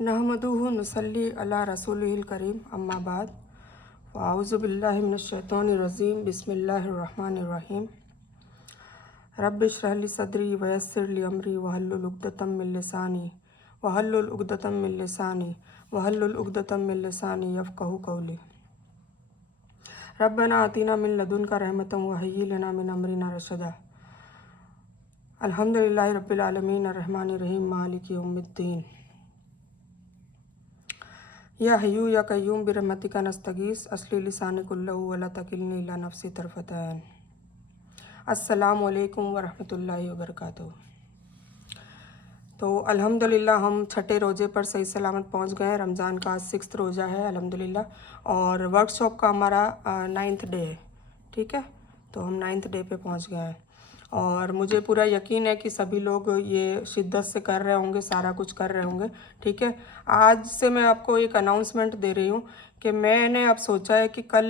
नहमदुहु नुसल्ली अला रसूलिहिल करीम अम्मा बाद वाउज़ु बिल्लाहि मिनश शैतानिर रजीम बिस्मिल्लाहिर रहमानिर रहीम रब्बि इश्रह ली सदरी वयस्सिर ली अमरी वहल्लुल उक़दतम मिन लिसानी यफ़क़हू क़ौली रब्बना आतिना मिन लदुनका रहमतन व हय्यि लना मिन अमरिना रशदा अल्हम्दुलिल्लाहि रब्बिल आलमीन अर्रहमानिर रहीम मालिकि यौमिद्दीन या हय्यू या कय्यूम बिरहमतिका नस्तगीस अस्ली लिसानी कुल्लहु वला तकिलनी इला नफ्सी तरफत ऐन। अस्सलामु अलैकुम वरहमतुल्लाहि वबरकातुहू। तो अल्हम्दुलिल्लाह हम छठे रोज़े पर सही सलामत पहुंच गए हैं। रमज़ान का आज 6th रोज़ा है अल्हम्दुलिल्लाह और वर्कशॉप का हमारा 9th डे है। ठीक है, तो हम 9th डे पे पहुंच गए हैं और मुझे पूरा यकीन है कि सभी लोग ये शिद्दत से कर रहे होंगे, सारा कुछ कर रहे होंगे। ठीक है, आज से मैं आपको एक अनाउंसमेंट दे रही हूँ कि मैंने अब सोचा है कि कल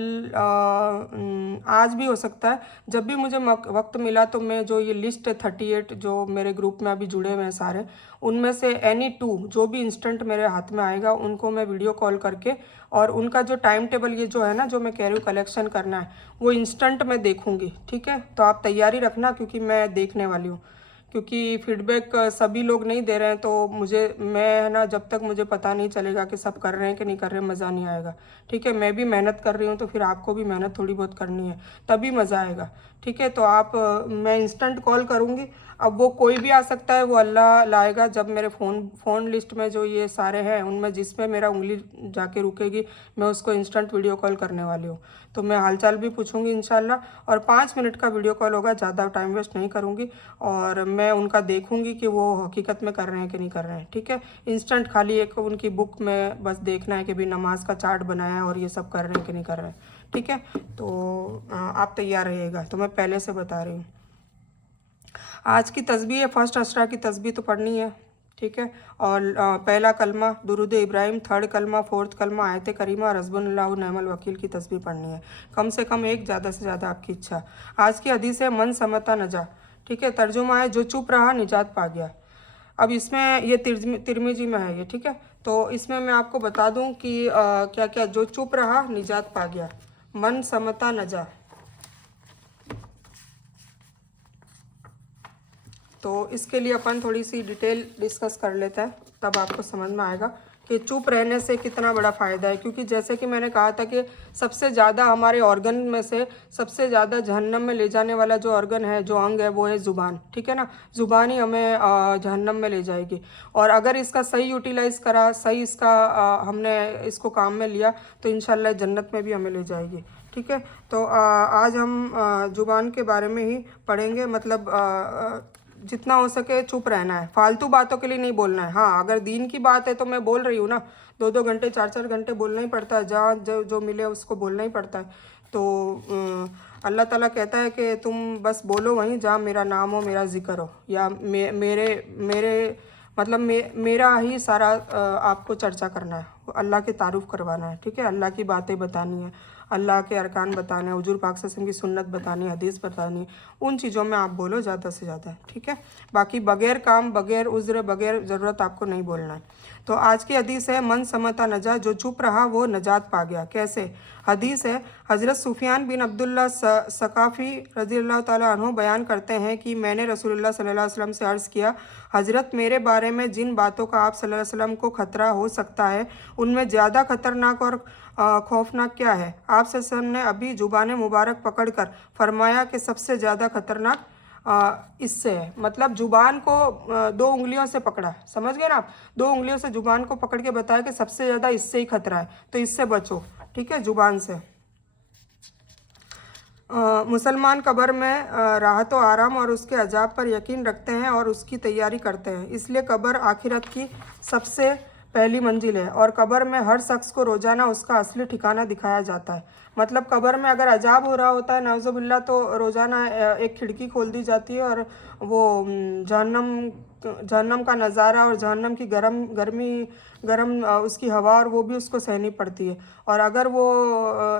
आज भी हो सकता है, जब भी मुझे वक्त मिला तो मैं जो ये लिस्ट है 38 जो मेरे ग्रुप में अभी जुड़े हुए हैं सारे, उनमें से एनी 2 जो भी इंस्टेंट मेरे हाथ में आएगा उनको मैं वीडियो कॉल करके और उनका जो टाइम टेबल ये जो है ना, जो मैं कह रही हूँ कलेक्शन करना है, वो इंस्टेंट मैं देखूँगी। ठीक है, तो आप तैयारी रखना क्योंकि मैं देखने वाली हूँ, क्योंकि फीडबैक सभी लोग नहीं दे रहे हैं तो मैं है ना, जब तक मुझे पता नहीं चलेगा कि सब कर रहे हैं कि नहीं कर रहे हैं, मज़ा नहीं आएगा। ठीक है, मैं भी मेहनत कर रही हूँ तो फिर आपको भी मेहनत थोड़ी बहुत करनी है, तभी मज़ा आएगा। ठीक है, तो मैं इंस्टेंट कॉल करूँगी। अब वो कोई भी आ सकता है, वो अल्लाह लाएगा। जब मेरे फ़ोन लिस्ट में जो ये सारे हैं उनमें जिसमें मेरा उंगली जाके रुकेगी मैं उसको इंस्टेंट वीडियो कॉल करने वाली हूँ। तो मैं हालचाल भी पूछूंगी इंशाल्लाह और 5 मिनट का वीडियो कॉल होगा, ज़्यादा टाइम वेस्ट नहीं करूँगी और मैं उनका देखूंगी कि वो हकीकत में कर रहे हैं कि नहीं कर रहे हैं। ठीक है, इंस्टेंट खाली एक उनकी बुक में बस देखना है कि भी नमाज का चार्ट बनाया है और ये सब कर रहे हैं कि नहीं कर रहे हैं। ठीक है, तो आप तैयार रहिएगा। तो मैं पहले से बता रही हूँ, आज की तस्बीह है, फर्स्ट अशरा की तस्बीह तो पढ़नी है। ठीक है, और पहला कलमा दुरूद इब्राहिम, 3rd कलमा, 4th कलमा आयत करीमा रज़बुल्लाहु नेमल वकील की तस्बीह पढ़नी है। कम से कम एक, ज़्यादा से ज़्यादा आपकी इच्छा। आज की हदीस है मन समता नजा। ठीक है, तर्जुमा है जो चुप रहा निजात पा गया। अब इसमें ये तिरमिजी में है ये। ठीक है, तो इसमें मैं आपको बता दूं कि क्या क्या, जो चुप रहा निजात पा गया, मन समता नजा। तो इसके लिए अपन थोड़ी सी डिटेल डिस्कस कर लेते हैं, तब आपको समझ में आएगा कि चुप रहने से कितना बड़ा फ़ायदा है। क्योंकि जैसे कि मैंने कहा था कि सबसे ज़्यादा हमारे ऑर्गन में से सबसे ज़्यादा जहन्नम में ले जाने वाला जो ऑर्गन है, जो अंग है, वो है ज़ुबान। ठीक है ना, ज़ुबान ही हमें जहन्नम में ले जाएगी। और अगर इसका सही यूटिलाइज़ करा, सही इसका हमने इसको काम में लिया तो इंशाल्लाह जन्नत में भी हमें ले जाएगी। ठीक है, तो आज हम ज़ुबान के बारे में ही पढ़ेंगे। मतलब जितना हो सके चुप रहना है, फालतू बातों के लिए नहीं बोलना है। हाँ, अगर दीन की बात है तो मैं बोल रही हूँ ना, 2-2 घंटे 4-4 घंटे बोलना ही पड़ता है, जहाँ जो मिले उसको बोलना ही पड़ता है। तो अल्लाह ताला कहता है कि तुम बस बोलो वहीं जहाँ मेरा नाम हो, मेरा जिक्र हो, या मेरा ही सारा आपको चर्चा करना है, अल्लाह की तारुफ करवाना है। ठीक है, अल्लाह की बातें बतानी है, अल्लाह के अरकान बताने हैं, हुजूर पाक सल्लल्लाहु अलैहि वसल्लम की सुन्नत बतानी है, हदीस बतानी है। उन चीज़ों में आप बोलो ज़्यादा से ज़्यादा। ठीक है, बाकी बगैर काम, बगैर उज़्र, बगैर ज़रूरत आपको नहीं बोलना है। तो आज की हदीस है मन समता नजा, जो चुप रहा वो नजात पा गया। कैसे? हदीस है, हज़रत सुफियान बिन अब्दुल्ला सकाफ़ी रज़ियल्लाहु ताला अन्हु बयान करते हैं कि मैंने रसूलुल्लाह सल्लल्लाहु अलैहि वसल्लम से अर्ज़ किया, हज़रत मेरे बारे में जिन बातों का आप सल्लल्लाहु अलैहि वसल्लम को ख़तरा हो सकता है उनमें ज़्यादा ख़तरनाक और खौफनाक क्या है? आप सल्लल्लाहु अलैहि वसल्लम ने अभी जुबान मुबारक पकड़कर फरमाया कि सबसे ज़्यादा खतरनाक इससे है। मतलब जुबान को 2 उंगलियों से पकड़ा, समझ गए ना आप? 2 उंगलियों से जुबान को पकड़ के बताया कि सबसे ज़्यादा इससे ही खतरा है, तो इससे बचो। ठीक है, जुबान से। मुसलमान कब्र में राहत व आराम और उसके अजाब पर यकीन रखते हैं और उसकी तैयारी करते हैं, इसलिए कब्र आखिरत की सबसे पहली मंजिल है और कब्र में हर शख्स को रोज़ाना उसका असली ठिकाना दिखाया जाता है। मतलब कब्र में अगर अजाब हो रहा होता है नाउज़ुबिल्लाह, तो रोज़ाना एक खिड़की खोल दी जाती है और वो जहन्नम का नज़ारा और जहन्नम की गर्म उसकी हवा और वो भी उसको सहनी पड़ती है। और अगर वो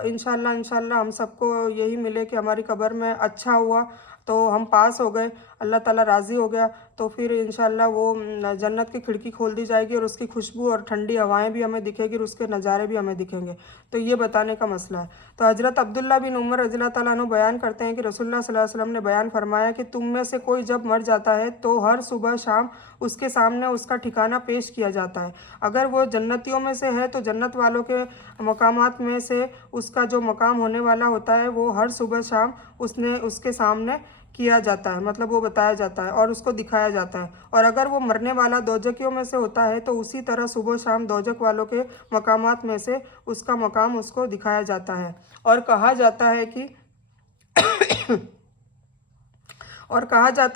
इंशाल्लाह हम सबको यही मिले कि हमारी कब्र में अच्छा हुआ तो हम पास हो गए, अल्लाह ताला राज़ी हो गया, तो फिर इंशाल्लाह वो जन्नत की खिड़की खोल दी जाएगी और उसकी खुशबू और ठंडी हवाएं भी हमें दिखेगी और उसके नज़ारे भी हमें दिखेंगे। तो ये बताने का मसला है। तो हज़रत अब्दुल्ला बिन उमर रज़ियल्लाहु ताला अन्हु बयान करते हैं कि रसूलुल्लाह सल्लल्लाहु अलैहि वसल्लम ने बयान फरमाया कि तुम में से कोई जब मर जाता है तो हर सुबह शाम उसके सामने उसका ठिकाना पेश किया जाता है। अगर वो जन्नतियों में से है तो जन्नत वालों के मकामात में से उसका जो मकाम होने वाला होता है वो हर सुबह शाम उसके सामने किया जाता है, मतलब वो बताया जाता है और उसको दिखाया जाता है। और अगर वो मरने वाला दोजकियों में से होता है तो उसी तरह सुबह शाम दोजक वालों के मकामात में से उसका मकाम उसको दिखाया जाता है। और कहा जाता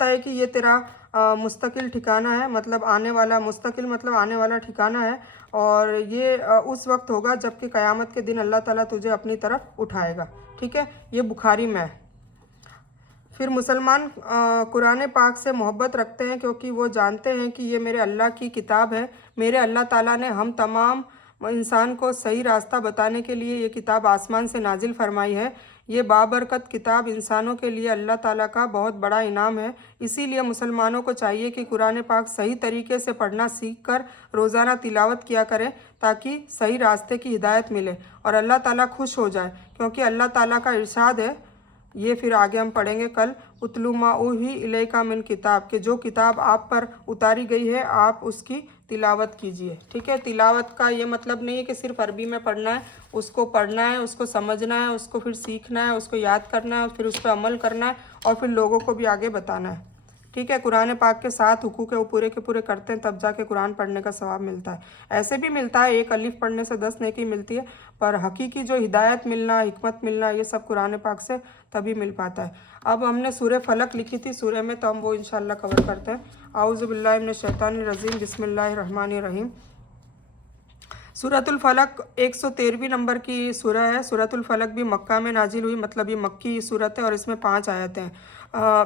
है कि ये तेरा मुस्तकिल ठिकाना है, मतलब आने वाला, मुस्तकिल मतलब आने वाला ठिकाना है। और ये उस वक्त होगा जबकि क़यामत के दिन अल्लाह ताला तुझे अपनी तरफ उठाएगा। ठीक है, ये बुखारी में है। फिर मुसलमान कुरान पाक से मोहब्बत रखते हैं क्योंकि वो जानते हैं कि ये मेरे अल्लाह की किताब है। मेरे अल्लाह ताला ने हम तमाम इंसान को सही रास्ता बताने के लिए ये किताब आसमान से नाजिल फरमाई है। ये बाबरकत किताब इंसानों के लिए अल्लाह ताला का बहुत बड़ा इनाम है। इसीलिए मुसलमानों को चाहिए कि कुरान पाक सही तरीके से पढ़ना सीख कर रोज़ाना तिलावत किया करें ताकि सही रास्ते की हिदायत मिले और अल्लाह ताला खुश हो जाए। क्योंकि अल्लाह ताला का इरशाद है, ये फिर आगे हम पढ़ेंगे कल, उतलू मा उही इलैका मिन किताब, के जो किताब आप पर उतारी गई है आप उसकी तिलावत कीजिए। ठीक है, तिलावत का ये मतलब नहीं है कि सिर्फ अरबी में पढ़ना है, उसको पढ़ना है, उसको समझना है, उसको फिर सीखना है, उसको याद करना है, फिर उस पर अमल करना है और फिर लोगों को भी आगे बताना है। ठीक है, कुरान पाक के 7 हुकूक है वो पूरे के पूरे करते हैं तब जाके कुरान पढ़ने का सवाब मिलता है। ऐसे भी मिलता है, एक अलीफ पढ़ने से 10 नेकी मिलती है, पर हकीकी जो हिदायत मिलना, हिकमत मिलना, ये सब कुरान पाक से तभी मिल पाता है। अब हमने सूरह फलक लिखी थी सूरह में, तो हम वो इंशाल्लाह कवर करते हैं। आऊज़ु बिल्लाहि मिनश शैतानिर रजीम, बिस्मिल्लाहिर रहमानिर रहीम। सूरतुल फलक 113वीं नंबर की सूरह है। सूरतुल फलक भी मक्का में नाजिल हुई, मतलब ये मक्की सूरत है और इसमें 5 आयतें हैं।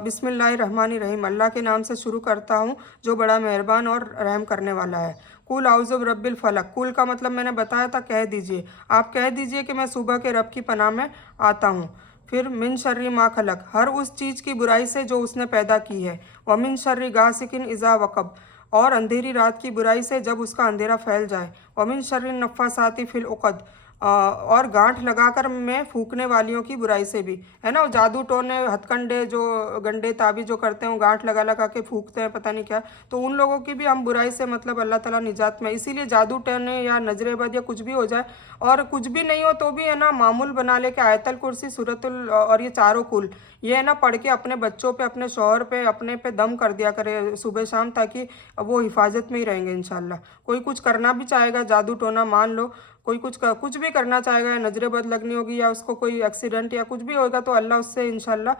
बिस्मिल्लाहिर्रहमानिर्रहीम, अल्लाह के नाम से शुरू करता हूँ जो बड़ा मेहरबान और रहम करने वाला है। कुल आउज़ु बिरब्बिल फलक, कुल का मतलब मैंने बताया था, कह दीजिए, आप कह दीजिए कि मैं सुबह के रब की पनाह में आता हूँ। फिर मिन शर्री मा खलक, हर उस चीज़ की बुराई से जो उसने पैदा की है। व मिन शर्री गासिकिन इज़ा वक़ब, और अंधेरी रात की बुराई से जब उसका अंधेरा फैल जाए। वमिन शर्रिन नफ़्फ़ासाति फ़िल उक़द, और गांठ लगाकर में फूकने वालियों की बुराई से भी, है ना, जादू टोने हथकंडे जो गंडे ताबी जो करते हैं वो गांठ लगा लगा के फूकते हैं, पता नहीं क्या, तो उन लोगों की भी हम बुराई से मतलब अल्लाह ताला निजात में। इसीलिए जादू टोने या नजरे बद या कुछ भी हो जाए, और कुछ भी नहीं हो तो भी है ना, मामूल बना ले के आयतल कुर्सी, सूरतुल और ये चारों कुल, ये है ना पढ़ के अपने बच्चों पे, अपने शौहर पे, अपने पे दम कर दिया करे सुबह शाम, ताकि वो हिफाजत में ही रहेंगे इंशाल्लाह। कोई कुछ करना भी चाहेगा, जादू टोना मान लो, कोई कुछ भी करना चाहेगा, नजरे बद लगनी होगी या उसको कोई एक्सीडेंट या कुछ भी होगा, तो अल्लाह उससे इंशाल्लाह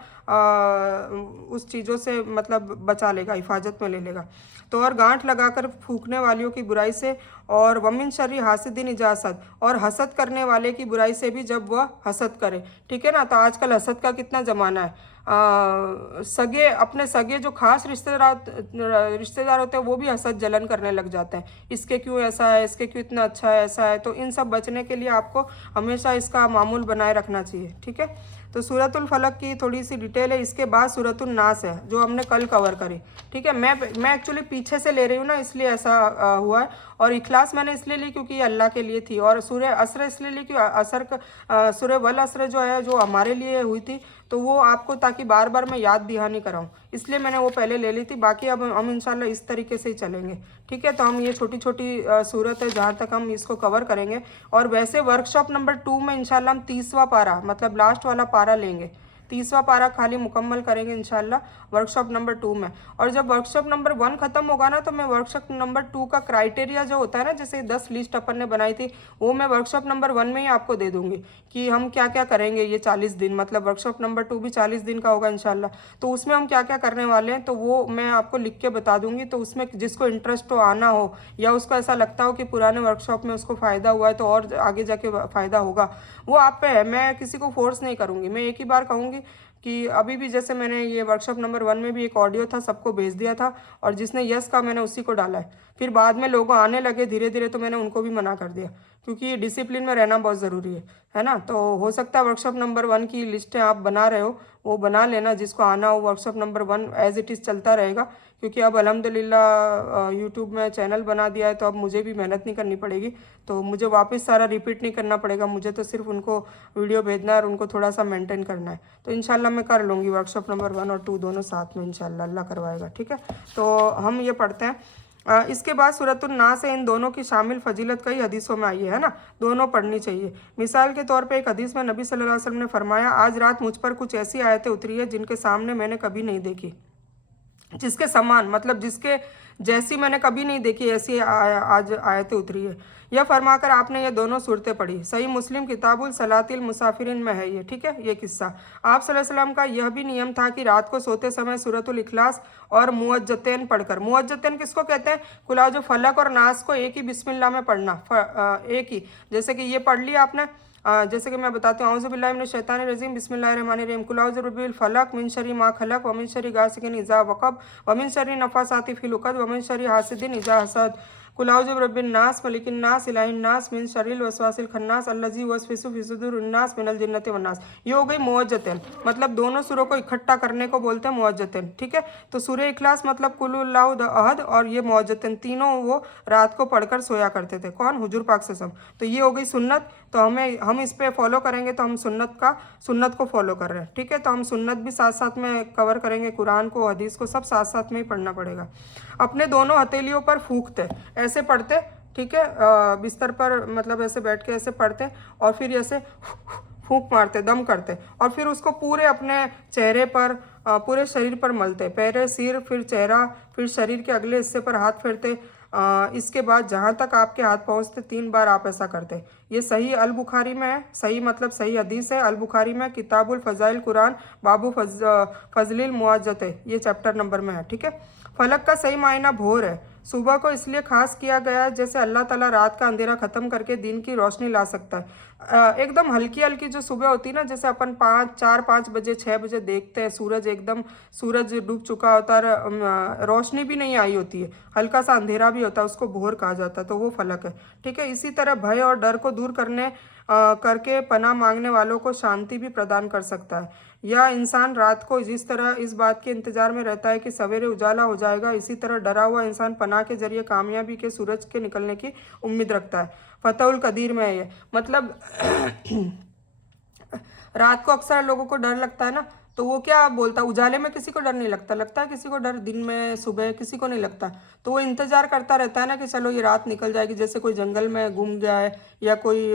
उस चीज़ों से मतलब बचा लेगा, हिफाजत में ले लेगा। तो और गांठ लगाकर फूकने वालियों की बुराई से, और वमिन शर्री हासिदिन इजासत, और हसद करने वाले की बुराई से भी जब वह हसद करे। ठीक है ना, तो आजकल हसद का कितना ज़माना है। सगे, अपने सगे जो खास रिश्तेदार होते हैं वो भी हसद जलन करने लग जाते हैं, इसके क्यों ऐसा है, इसके क्यों इतना अच्छा है, ऐसा है। तो इन सब बचने के लिए आपको हमेशा इसका मामूल बनाए रखना चाहिए। ठीक है, तो सूरतुल फलक की थोड़ी सी डिटेल है। इसके बाद सूरतुल नास है जो हमने कल कवर करी। ठीक है, मैं एक्चुअली पीछे से ले रही हूँ ना, इसलिए ऐसा हुआ है। और इखलास मैंने इसलिए ली क्योंकि ये अल्लाह के लिए थी, और सूरह असर इसलिए ली क्योंकि सूरह वल असर जो है जो हमारे लिए हुई थी, तो वो आपको ताकि बार बार मैं याद दहानी कराऊं, इसलिए मैंने वो पहले ले ली थी। बाकी अब हम इंशाल्लाह इस तरीके से ही चलेंगे। ठीक है, तो हम ये छोटी छोटी सूरत है जहाँ तक हम इसको कवर करेंगे। और वैसे वर्कशॉप नंबर 2 में इंशाल्लाह हम 30वां पारा, मतलब लास्ट वाला पारा लेंगे। 30वां पारा खाली मुकम्मल करेंगे इंशाल्लाह वर्कशॉप नंबर 2 में। और जब वर्कशॉप नंबर 1 खत्म होगा ना तो मैं वर्कशॉप नंबर 2 का क्राइटेरिया जो होता है ना, जैसे 10 लिस्ट अपन ने बनाई थी, वो मैं वर्कशॉप नंबर 1 में ही आपको दे दूंगी कि हम क्या क्या करेंगे ये 40 दिन, मतलब वर्कशॉप नंबर 2 भी 40 दिन का होगा इंशाल्लाह। तो उसमें हम क्या क्या करने वाले हैं तो वो मैं आपको लिख के बता दूंगी। तो उसमें जिसको इंटरेस्ट हो, आना हो, या उसको ऐसा लगता हो कि पुराने वर्कशॉप में उसको फ़ायदा हुआ है तो और आगे जाके फ़ायदा होगा, वो आप पे है। मैं किसी को फोर्स नहीं करूँगी, मैं एक ही बार कहूँगी कि अभी भी जैसे मैंने ये वर्कशॉप नंबर 1 में भी एक ऑडियो था, सबको भेज दिया था, और जिसने यस का मैंने उसी को डाला है। फिर बाद में लोग आने लगे धीरे धीरे तो मैंने उनको भी मना कर दिया, क्योंकि डिसिप्लिन में रहना बहुत ज़रूरी है ना। तो हो सकता है वर्कशॉप नंबर 1 की लिस्टें आप बना रहे हो, वो बना लेना, जिसको आना हो। Workshop number 1 as it is चलता रहेगा, क्योंकि अब अल्हम्दुलिल्लाह यूट्यूब में चैनल बना दिया है तो अब मुझे भी मेहनत नहीं करनी पड़ेगी, तो मुझे वापस सारा रिपीट नहीं करना पड़ेगा। मुझे तो सिर्फ उनको वीडियो भेजना है और उनको थोड़ा सा मेंटेन करना है। तो इंशाल्लाह मैं कर लूँगी वर्कशॉप नंबर 1 और 2 दोनों साथ में, इंशाल्लाह अल्लाह करवाएगा। ठीक है, तो हम ये पढ़ते हैं। इसके बाद सूरतुन नास है, इन दोनों की शामिल फजीलत कई हदीसों में आई है ना, दोनों पढ़नी चाहिए। मिसाल के तौर पे एक हदीस में नबी सल्लल्लाहु अलैहि वसल्लम ने फरमाया, आज रात मुझ पर कुछ ऐसी आयतें उतरी है जिनके सामने मैंने कभी नहीं देखी, जिसके समान मतलब जिसके जैसी मैंने कभी नहीं देखी, ऐसी आज आयतें उतरी है। यह फरमाकर आपने ये दोनों सूरतें पढ़ी। सही मुस्लिम किताबुल सलातिल मुसाफिरिन में है ये। ठीक है, ये किस्सा आप सल्लल्लाहु अलैहि वसल्लम का यह भी नियम था कि रात को सोते समय सूरतुल इखलास और मुअज्जतैन पढ़कर, मुअज्जतैन किसको कहते हैं, कुल जो फलक और नास को एक ही बिस्मिल्लाह में पढ़ना, एक ही, जैसे कि ये पढ़ लिया आपने। जैसे कि मैं बताती हूँ, औज़ुबिल्लाहि मिनश शैतानिर रजीम, बिस्मिल्लाहिर्रहमानिर्रहीम, कुल औज़ु बिरब्बिल फलक, मिन शर्रि मा खलक, व मिन शर्रि गासिकिन इज़ा वक़ब, व मिन शर्रि नफ़ासाति फ़िल उक़द, व मिन शर्रि हासिदिन इज़ा हसद, कुल औज़ु बिरब्बिन नास, मलिकिन नास, इलाहिन नास, मिन शर्रिल वसवासिल खन्नास, अल्लज़ी युवस्विसु फ़ी सुदूरिन नास मिनल जिन्नति वन नास। ये हो गई मुअज्जतैन, मतलब दोनों सूरों को इकट्ठा करने को बोलते हैं मुअज्जतैन। ठीक है, तो सूरह इखलास मतलब कुल हुवल्लाहु अहद, और ये मुअज्जतैन, तीनों वो रात को पढ़कर सोया करते थे। कौन, हुजूर पाक सल्लल्लाहु अलैहि वसल्लम। तो ये हो गई सुन्नत, तो हम इस पे फॉलो करेंगे, तो हम सुन्नत को फॉलो कर रहे हैं। ठीक है, तो हम सुन्नत भी साथ साथ में कवर करेंगे, कुरान को, हदीस को, सब साथ साथ में ही पढ़ना पड़ेगा। अपने दोनों हथेलियों पर फूंकते, ऐसे पढ़ते। ठीक है, बिस्तर पर मतलब ऐसे बैठ के ऐसे पढ़ते, और फिर ऐसे फूंक मारते, दम करते, और फिर उसको पूरे अपने चेहरे पर, पूरे शरीर पर मलते, पहले सिर, फिर चेहरा, फिर शरीर के अगले हिस्से पर हाथ फेरते। इसके बाद जहाँ तक आपके हाथ पहुँचते 3 बार आप ऐसा करते। ये सही अल बुखारी में है, सही मतलब सही हदीस है, अल बुखारी में किताबुल फ़ज़ाइल कुरान बाबू फजलिल मुआज्जत है, ये चैप्टर नंबर में है। ठीक है, फलक का सही मायना भोर है। सुबह को इसलिए खास किया गया है जैसे अल्लाह ताला रात का अंधेरा ख़त्म करके दिन की रोशनी ला सकता है। एकदम हल्की हल्की जो सुबह होती है ना, जैसे अपन 4-5 बजे 6 बजे देखते हैं, सूरज डूब चुका होता है, रोशनी भी नहीं आई होती है, हल्का सा अंधेरा भी होता है, उसको भोर कहा जाता है, तो वो फलक है। ठीक है, इसी तरह भय और डर को दूर करके पनाह मांगने वालों को शांति भी प्रदान कर सकता है। यह इंसान रात को जिस तरह इस बात के इंतजार में रहता है कि सवेरे उजाला हो जाएगा, इसी तरह डरा हुआ इंसान पनाह के जरिए कामयाबी के सूरज के निकलने की उम्मीद रखता है। फतहुल कदीर में है ये, मतलब रात को अक्सर लोगों को डर लगता है ना, तो वो क्या बोलता है, उजाले में किसी को डर नहीं लगता है किसी को डर, दिन में सुबह किसी को नहीं लगता। तो वो इंतजार करता रहता है ना कि चलो ये रात निकल जाएगी। जैसे कोई जंगल में घूम गया है या कोई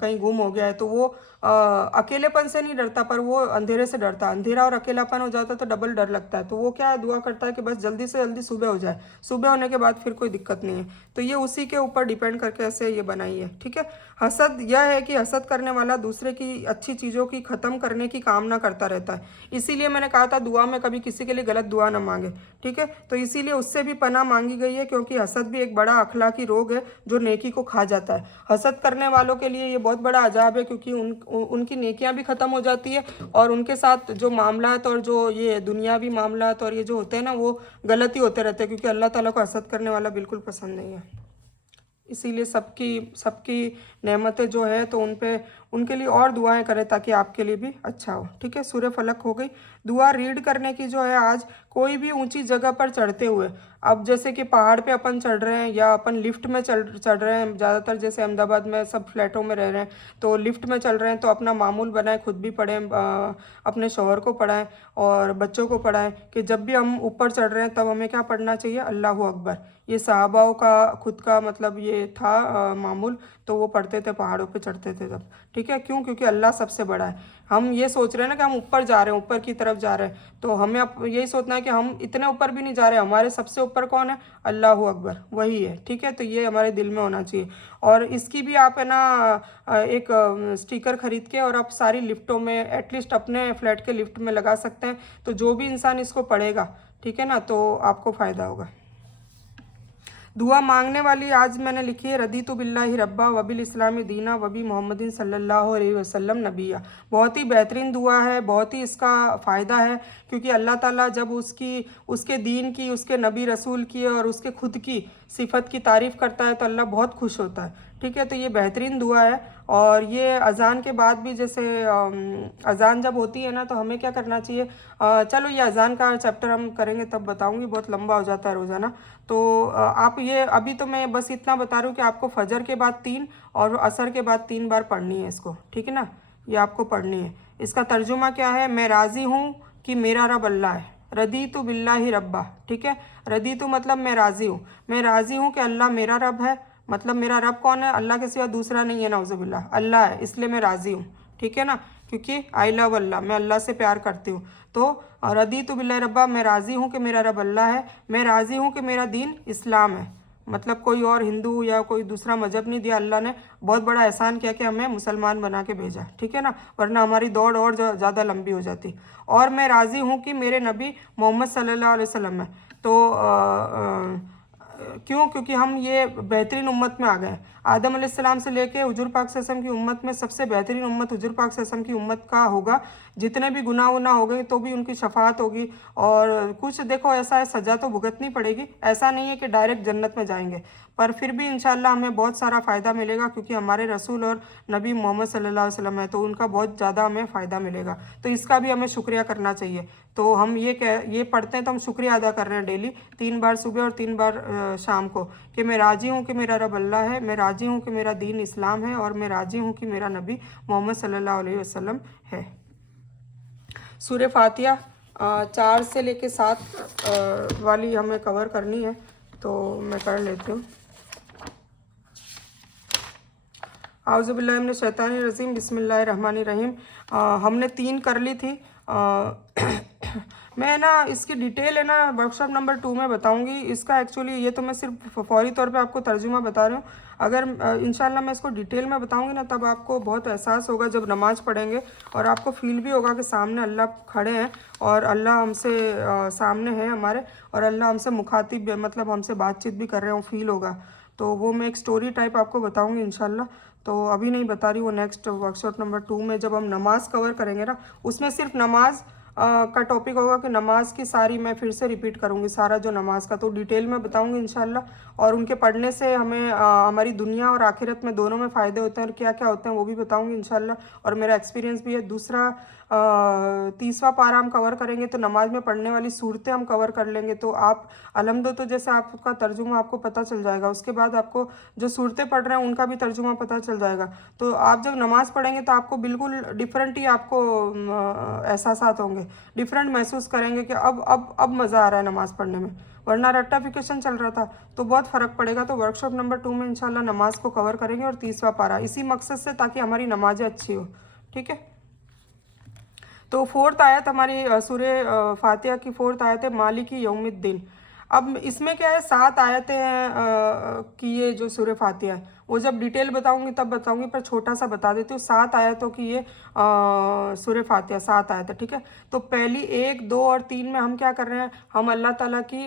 कहीं गुम हो गया है, तो वो अकेलेपन से नहीं डरता, पर वो अंधेरे से डरता है। अंधेरा और अकेलापन हो जाता है तो डबल डर लगता है, तो वो क्या दुआ करता है कि बस जल्दी से जल्दी सुबह हो जाए, सुबह होने के बाद फिर कोई दिक्कत नहीं है। तो ये उसी के ऊपर डिपेंड करके ऐसे ये बनाई है। ठीक है, हसद यह है कि हसद करने वाला दूसरे की अच्छी चीज़ों की ख़त्म करने की कामना करता रहता है। इसीलिए मैंने कहा था दुआ में कभी किसी के लिए गलत दुआ ना मांगे। ठीक है, तो इसीलिए उससे भी पनाह मांगी गई है, क्योंकि हसद भी एक बड़ा अखलाकी रोग है जो नेकी को खा जाता है। हसद करने वालों के लिए ये बहुत बड़ा अजाब है, क्योंकि उनकी नेकियां भी ख़त्म हो जाती है, और उनके साथ जो मामलात और जो ये दुनियावी मामलात और ये जो होते हैं ना, वो गलत ही होते रहते हैं, क्योंकि अल्लाह ताला को हसद करने वाला बिल्कुल पसंद नहीं है। इसीलिए सबकी नेमतें जो है तो उनके लिए और दुआएं करें ताकि आपके लिए भी अच्छा हो। ठीक है, सूरह फलक हो गई। दुआ रीड करने की जो है, आज कोई भी ऊंची जगह पर चढ़ते हुए, अब जैसे कि पहाड़ पे अपन चढ़ रहे हैं या अपन लिफ्ट में चढ़ रहे हैं, ज़्यादातर जैसे अहमदाबाद में सब फ्लैटों में रह रहे हैं, तो लिफ्ट में चल रहे हैं, तो अपना मामूल बनाएं, खुद भी पढ़ें, अपने शौहर को पढ़ाएं और बच्चों को पढ़ाएं कि जब भी हम ऊपर चढ़ रहे हैं तब हमें क्या पढ़ना चाहिए, अल्लाहु अकबर। ये सहाबाओं का खुद का मतलब ये था मामूल, तो वो पढ़ते थे, पहाड़ों पे चढ़ते थे तब। ठीक है, क्यों? क्योंकि अल्लाह सबसे बड़ा है। हम ये सोच रहे हैं ना कि हम ऊपर जा रहे हैं, ऊपर की तरफ जा रहे हैं, तो हमें अब यही सोचना है कि हम इतने ऊपर भी नहीं जा रहे, हमारे सबसे ऊपर कौन है? अल्लाह अकबर, वही है। ठीक है, तो ये हमारे दिल में होना चाहिए। और इसकी भी आप है ना एक स्टिकर खरीद के और आप सारी लिफ्टों में, एटलीस्ट अपने फ्लैट के लिफ्ट में लगा सकते हैं। तो जो भी इंसान इसको पढ़ेगा, ठीक है ना, तो आपको फ़ायदा होगा। दुआ मांगने वाली आज मैंने लिखी है, रदीतु बिल्लाहि रब्बा वबिल इस्लामी दीना वबी मोहम्मदिन सल्लल्लाहु अलैहि वसल्लम नबिया। बहुत ही बेहतरीन दुआ है, बहुत ही इसका फ़ायदा है, क्योंकि अल्लाह ताला जब उसके दीन की, उसके नबी रसूल की और उसके खुद की सिफत की तारीफ़ करता है तो अल्लाह बहुत खुश होता है। ठीक है, तो ये बेहतरीन दुआ है। और ये अज़ान के बाद भी, जैसे अज़ान जब होती है ना, तो हमें क्या करना चाहिए? चलो ये अज़ान का चैप्टर हम करेंगे तब बताऊंगी, बहुत लंबा हो जाता है रोज़ाना। तो आप ये, अभी तो मैं बस इतना बता रही हूँ कि आपको फजर के बाद 3 और असर के बाद 3 बार पढ़नी है इसको। ठीक है ना, ये आपको पढ़नी है। इसका तर्जुमा क्या है? मैं राज़ी हूँ कि मेरा रब अल्लाह है। रदीतु बिल्लाहि रब्बा। ठीक है, रदीतु मतलब मैं राज़ी हूँ, मैं राज़ी हूँ कि अल्लाह मेरा रब है। मतलब मेरा रब कौन है? अल्लाह के सिवा दूसरा नहीं है, नाउज़ुबिल्लाह, अल्लाह है, इसलिए मैं राज़ी हूँ। ठीक है ना, क्योंकि आई लव अल्लाह, मैं अल्लाह से प्यार करती हूँ। तो रदीतु बिल्लाहि रब्बा, मैं राज़ी हूँ कि मेरा रब अल्लाह है। मैं राज़ी हूँ कि मेरा दीन इस्लाम है। मतलब कोई और हिंदू या कोई दूसरा मजहब नहीं दिया, अल्लाह ने बहुत बड़ा एहसान किया कि हमें मुसलमान बना के भेजा। ठीक है ना, वरना हमारी दौड़ और ज़्यादा लंबी हो जाती। और मैं राज़ी हूँ कि मेरे नबी मोहम्मद सल्लल्लाहु अलैहि वसल्लम है। तो क्यों? क्योंकि हम ये बेहतरीन उम्मत में आ गए। आदम अलैहिस्सलाम से लेके हुजूर पाक सल्लल्लाहु अलैहि वसल्लम की उम्मत में सबसे बेहतरीन उम्मत हुजूर पाक सल्लल्लाहु अलैहि वसल्लम की उम्मत का होगा। जितने भी गुनाह वुनाह हो गए तो भी उनकी शफाअत होगी। और कुछ देखो ऐसा है, सज़ा तो भुगतनी पड़ेगी, ऐसा नहीं है कि डायरेक्ट जन्नत में जाएंगे, पर फिर भी इंशाल्लाह हमें बहुत सारा फ़ायदा मिलेगा, क्योंकि हमारे रसूल और नबी मोहम्मद सल्लल्लाहु अलैहि वसल्लम है, तो उनका बहुत ज़्यादा हमें फ़ायदा मिलेगा। तो इसका भी हमें शुक्रिया करना चाहिए। तो हम ये पढ़ते हैं तो हम शुक्रिया अदा कर रहे हैं डेली 3 बार सुबह और 3 बार शाम को, कि मैं राज़ी हूँ कि मेरा रब अल्लाह है, मैं राज़ी हूँ कि मेरा दीन इस्लाम है, और मैं राज़ी हूँ कि मेरा नबी मोहम्मद सल्लल्लाहु अलैहि वसल्लम है। सूरह फातिहा 4 से लेके 7 वाली हमें कवर करनी है, तो मैं कर लेती हूँ। आउज़ुबिल्लाहि मिनश शैतानिर रजीम, बिस्मिल्लाहिर रहमानिर रहीम। हमने 3 कर ली थी। मैं ना इसकी डिटेल है ना वर्कशॉप नंबर 2 में बताऊंगी। इसका एक्चुअली ये तो मैं सिर्फ फौरी तौर पे आपको तर्जुमा बता रही हूँ। अगर इंशाल्लाह मैं इसको डिटेल में बताऊंगी ना, तब आपको बहुत एहसास होगा जब नमाज पढ़ेंगे, और आपको फील भी होगा कि सामने अल्लाह खड़े हैं और अल्लाह हमसे सामने है हमारे, और अल्लाह हमसे मुखातिब, मतलब हमसे बातचीत भी कर रहे हैं, वो फील होगा। तो वो मैं एक स्टोरी टाइप आपको बताऊँगी इंशाल्लाह। तो अभी नहीं बता रही, वो नेक्स्ट वर्कशॉप नंबर 2 में जब हम नमाज कवर करेंगे ना, उसमें सिर्फ नमाज का टॉपिक होगा कि नमाज की सारी, मैं फिर से रिपीट करूँगी सारा जो नमाज का, तो डिटेल में बताऊँगी इंशाल्लाह। और उनके पढ़ने से हमें हमारी दुनिया और आखिरत में दोनों में फ़ायदे होते हैं, और क्या क्या होते हैं वो भी बताऊँगी इंशाल्लाह, और मेरा एक्सपीरियंस भी है। दूसरा 30वां पारा हम कवर करेंगे, तो नमाज में पढ़ने वाली सूरतें हम कवर कर लेंगे। तो आप अलहम्दो, तो जैसे आपका तर्जुमा आपको पता चल जाएगा, उसके बाद आपको जो सूरतें पढ़ रहे हैं उनका भी तर्जुमा पता चल जाएगा। तो आप जब नमाज़ पढ़ेंगे तो आपको बिल्कुल डिफरेंट ही आपको एहसासात होंगे, डिफरेंट महसूस करेंगे कि अब मज़ा आ रहा है नमाज़ पढ़ने में, वरना रट्टाफिकेशन चल रहा था। तो बहुत फ़र्क पड़ेगा। तो वर्कशॉप नंबर 2 में इंशाल्लाह नमाज को कवर करेंगे, और 30वां पारा, इसी मकसद से ताकि हमारी नमाजें अच्छी हो। ठीक है, तो 4th आयत हमारी सूरह फातिहा की 4th आयत है, मालिकी यौमिद्दीन। अब इसमें क्या है, 7 आयतें हैं कि ये जो सूरह फातिहा है, वो जब डिटेल बताऊंगी तब बताऊंगी, पर छोटा सा बता देती हूँ। 7 आयतों की ये सूरह फातिहा 7 आयत है। ठीक है, तो पहली 1, 2 और 3 में हम क्या कर रहे हैं, हम अल्लाह ताला की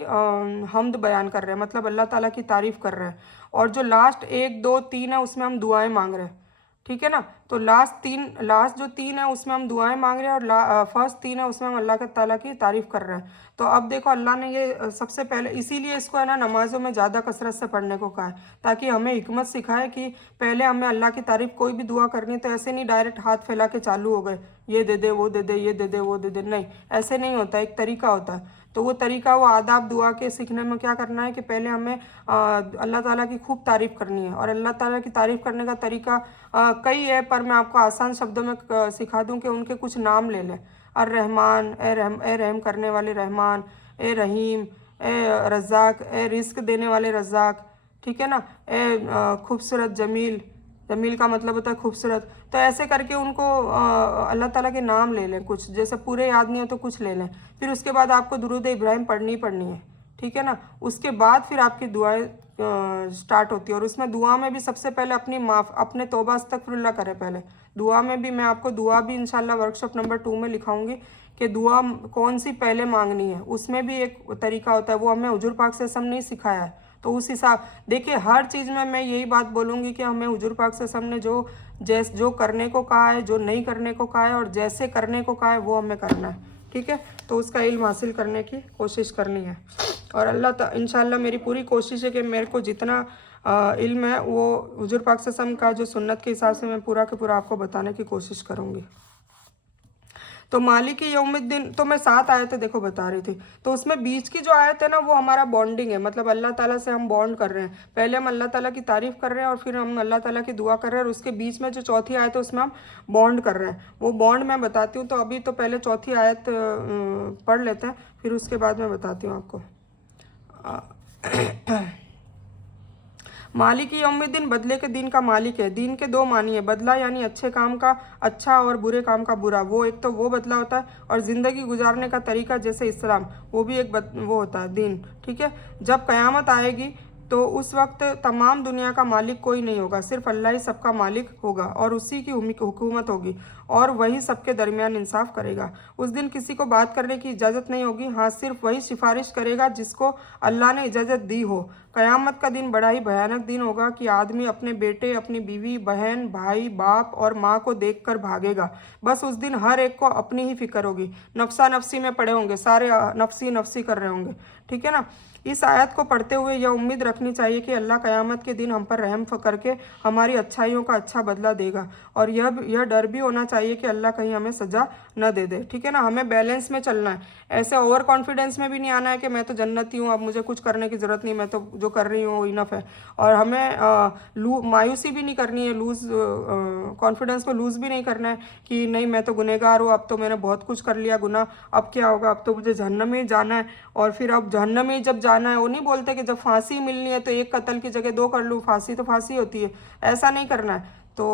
हम्द बयान कर रहे हैं, मतलब अल्लाह ताला की तारीफ़ कर रहे हैं। और जो लास्ट 1, 2, 3 है उसमें हम दुआएं मांग रहे हैं। ठीक है ना, तो लास्ट जो 3 है उसमें हम दुआएं मांग रहे हैं, और फर्स्ट 3 है उसमें हम अल्लाह के ताला की तारीफ़ कर रहे हैं। तो अब देखो, अल्लाह ने ये सबसे पहले इसीलिए इसको है ना नमाज़ों में ज़्यादा कसरत से पढ़ने को कहा है, ताकि हमें हिकमत सिखाए कि पहले हमें अल्लाह की तारीफ़, कोई भी दुआ करनी तो ऐसे नहीं डायरेक्ट हाथ फैला के चालू हो गए, ये दे दे, वो दे दे, ये दे दे, वो दे दे, नहीं, ऐसे नहीं होता, एक तरीका होता है। तो वो तरीका, वो आदाब दुआ के सीखने में क्या करना है कि पहले हमें अल्लाह ताला की खूब तारीफ़ करनी है। और अल्लाह ताला की तारीफ़ करने का तरीका कई है, पर मैं आपको आसान शब्दों में सिखा दूं कि उनके कुछ नाम ले लें। अर रहमान, ए रहम करने वाले रहमान, ए रहीम, ए रज़ाक, ए रिस्क देने वाले रज़ाक, ठीक है ना, ए खूबसूरत जमील, जमील का मतलब होता है खूबसूरत। तो ऐसे करके उनको अल्लाह ताला के नाम ले लें, कुछ जैसे पूरे याद नहीं हो तो कुछ ले लें। फिर उसके बाद आपको दुरूद इब्राहिम पढ़नी है, ठीक है ना। उसके बाद फिर आपकी दुआएं स्टार्ट होती है। और उसमें दुआ में भी सबसे पहले अपने तौबा अस्तगफिरुल्लाह करें पहले। दुआ में भी मैं आपको दुआ भी इंशाल्लाह वर्कशॉप नंबर 2 में लिखाऊंगी कि दुआ कौन सी पहले मांगनी है। उसमें भी एक तरीका होता है, वो हमें हुजूर पाक से नहीं सिखाया है। तो उस हिसाब देखिए, हर चीज़ में मैं यही बात बोलूँगी कि हमें हुजूर पाक से ने जो करने को कहा है, जो नहीं करने को कहा है और जैसे करने को कहा है वो हमें करना है, ठीक है। तो उसका इल्म हासिल करने की कोशिश करनी है। और इंशाल्लाह मेरी पूरी कोशिश है कि मेरे को जितना इल्म है वो हुजूर पाक सल्लल्लाहु अलैहि वसल्लम का जो सुन्नत के हिसाब से मैं पूरा के पूरा आपको बताने की कोशिश करूँगी। तो मालिकी यौमिद्दीन तो मैं 7 आयतें देखो बता रही थी। तो उसमें बीच की जो आयत है ना वो हमारा बॉन्डिंग है, मतलब अल्लाह ताला से हम बॉन्ड कर रहे हैं। पहले हम अल्लाह ताला की तारीफ़ कर रहे हैं और फिर हम अल्लाह ताला की दुआ कर रहे हैं, और उसके बीच में जो चौथी आयत है उसमें हम बॉन्ड कर रहे हैं। वो बॉन्ड मैं बताती हूँ। तो अभी तो पहले चौथी आयत पढ़ लेते हैं, फिर उसके बाद मैं बताती हूँ आपको। मालिक यौमिद्दीन बदले के दिन का मालिक है। दिन के 2 मानी है, बदला यानी अच्छे काम का अच्छा और बुरे काम का बुरा, वो एक तो वो बदला होता है। और ज़िंदगी गुजारने का तरीका जैसे इस्लाम, वो भी एक वो होता है दिन, ठीक है। जब क़यामत आएगी तो उस वक्त तमाम दुनिया का मालिक कोई नहीं होगा, सिर्फ अल्लाह ही सबका मालिक होगा और उसी की हुकूमत होगी और वही सबके दरमियान इंसाफ करेगा। उस दिन किसी को बात करने की इजाज़त नहीं होगी, हाँ सिर्फ वही सिफारिश करेगा जिसको अल्लाह ने इजाज़त दी हो। क़यामत का दिन बड़ा ही भयानक दिन होगा कि आदमी अपने बेटे, अपनी बीवी, बहन, भाई, बाप और माँ को देखकर भागेगा। बस उस दिन हर एक को अपनी ही फिक्र होगी, नफसा नफसी में पड़े होंगे, सारे नफसी नफसी कर रहे होंगे, ठीक है ना। इस आयत को पढ़ते हुए यह उम्मीद रखनी चाहिए कि अल्लाह क़यामत के दिन हम पर रहम करके हमारी अच्छाइयों का अच्छा बदला देगा। और यह डर भी होना चाहिए कि अल्लाह कहीं हमें सज़ा न दे दे, ठीक है ना। हमें बैलेंस में चलना है, ऐसे ओवर कॉन्फिडेंस में भी नहीं आना है कि मैं तो जन्नती हूँ, अब मुझे कुछ करने की ज़रूरत नहीं, मैं तो जो कर रही हूँ वो इनफ है। और हमें मायूसी भी नहीं करनी है, कॉन्फिडेंस को लूज़ भी नहीं करना है कि नहीं मैं तो गुनहगार हूँ, अब तो मैंने बहुत कुछ कर लिया गुनाह, अब क्या होगा, अब तो मुझे जहन्नम में जाना है। और फिर अब जहन्नम में जब जाना है, वो नहीं बोलते कि जब फांसी मिलनी है तो एक कत्ल की जगह 2 कर लूँ, फांसी तो फांसी होती है, ऐसा नहीं करना है। तो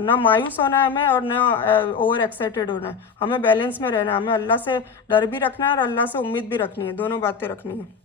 ना मायूस होना है हमें और ना ओवर एक्साइटेड होना है, हमें बैलेंस में रहना है। हमें अल्लाह से डर भी रखना है और अल्लाह से उम्मीद भी रखनी है, दोनों बातें रखनी है।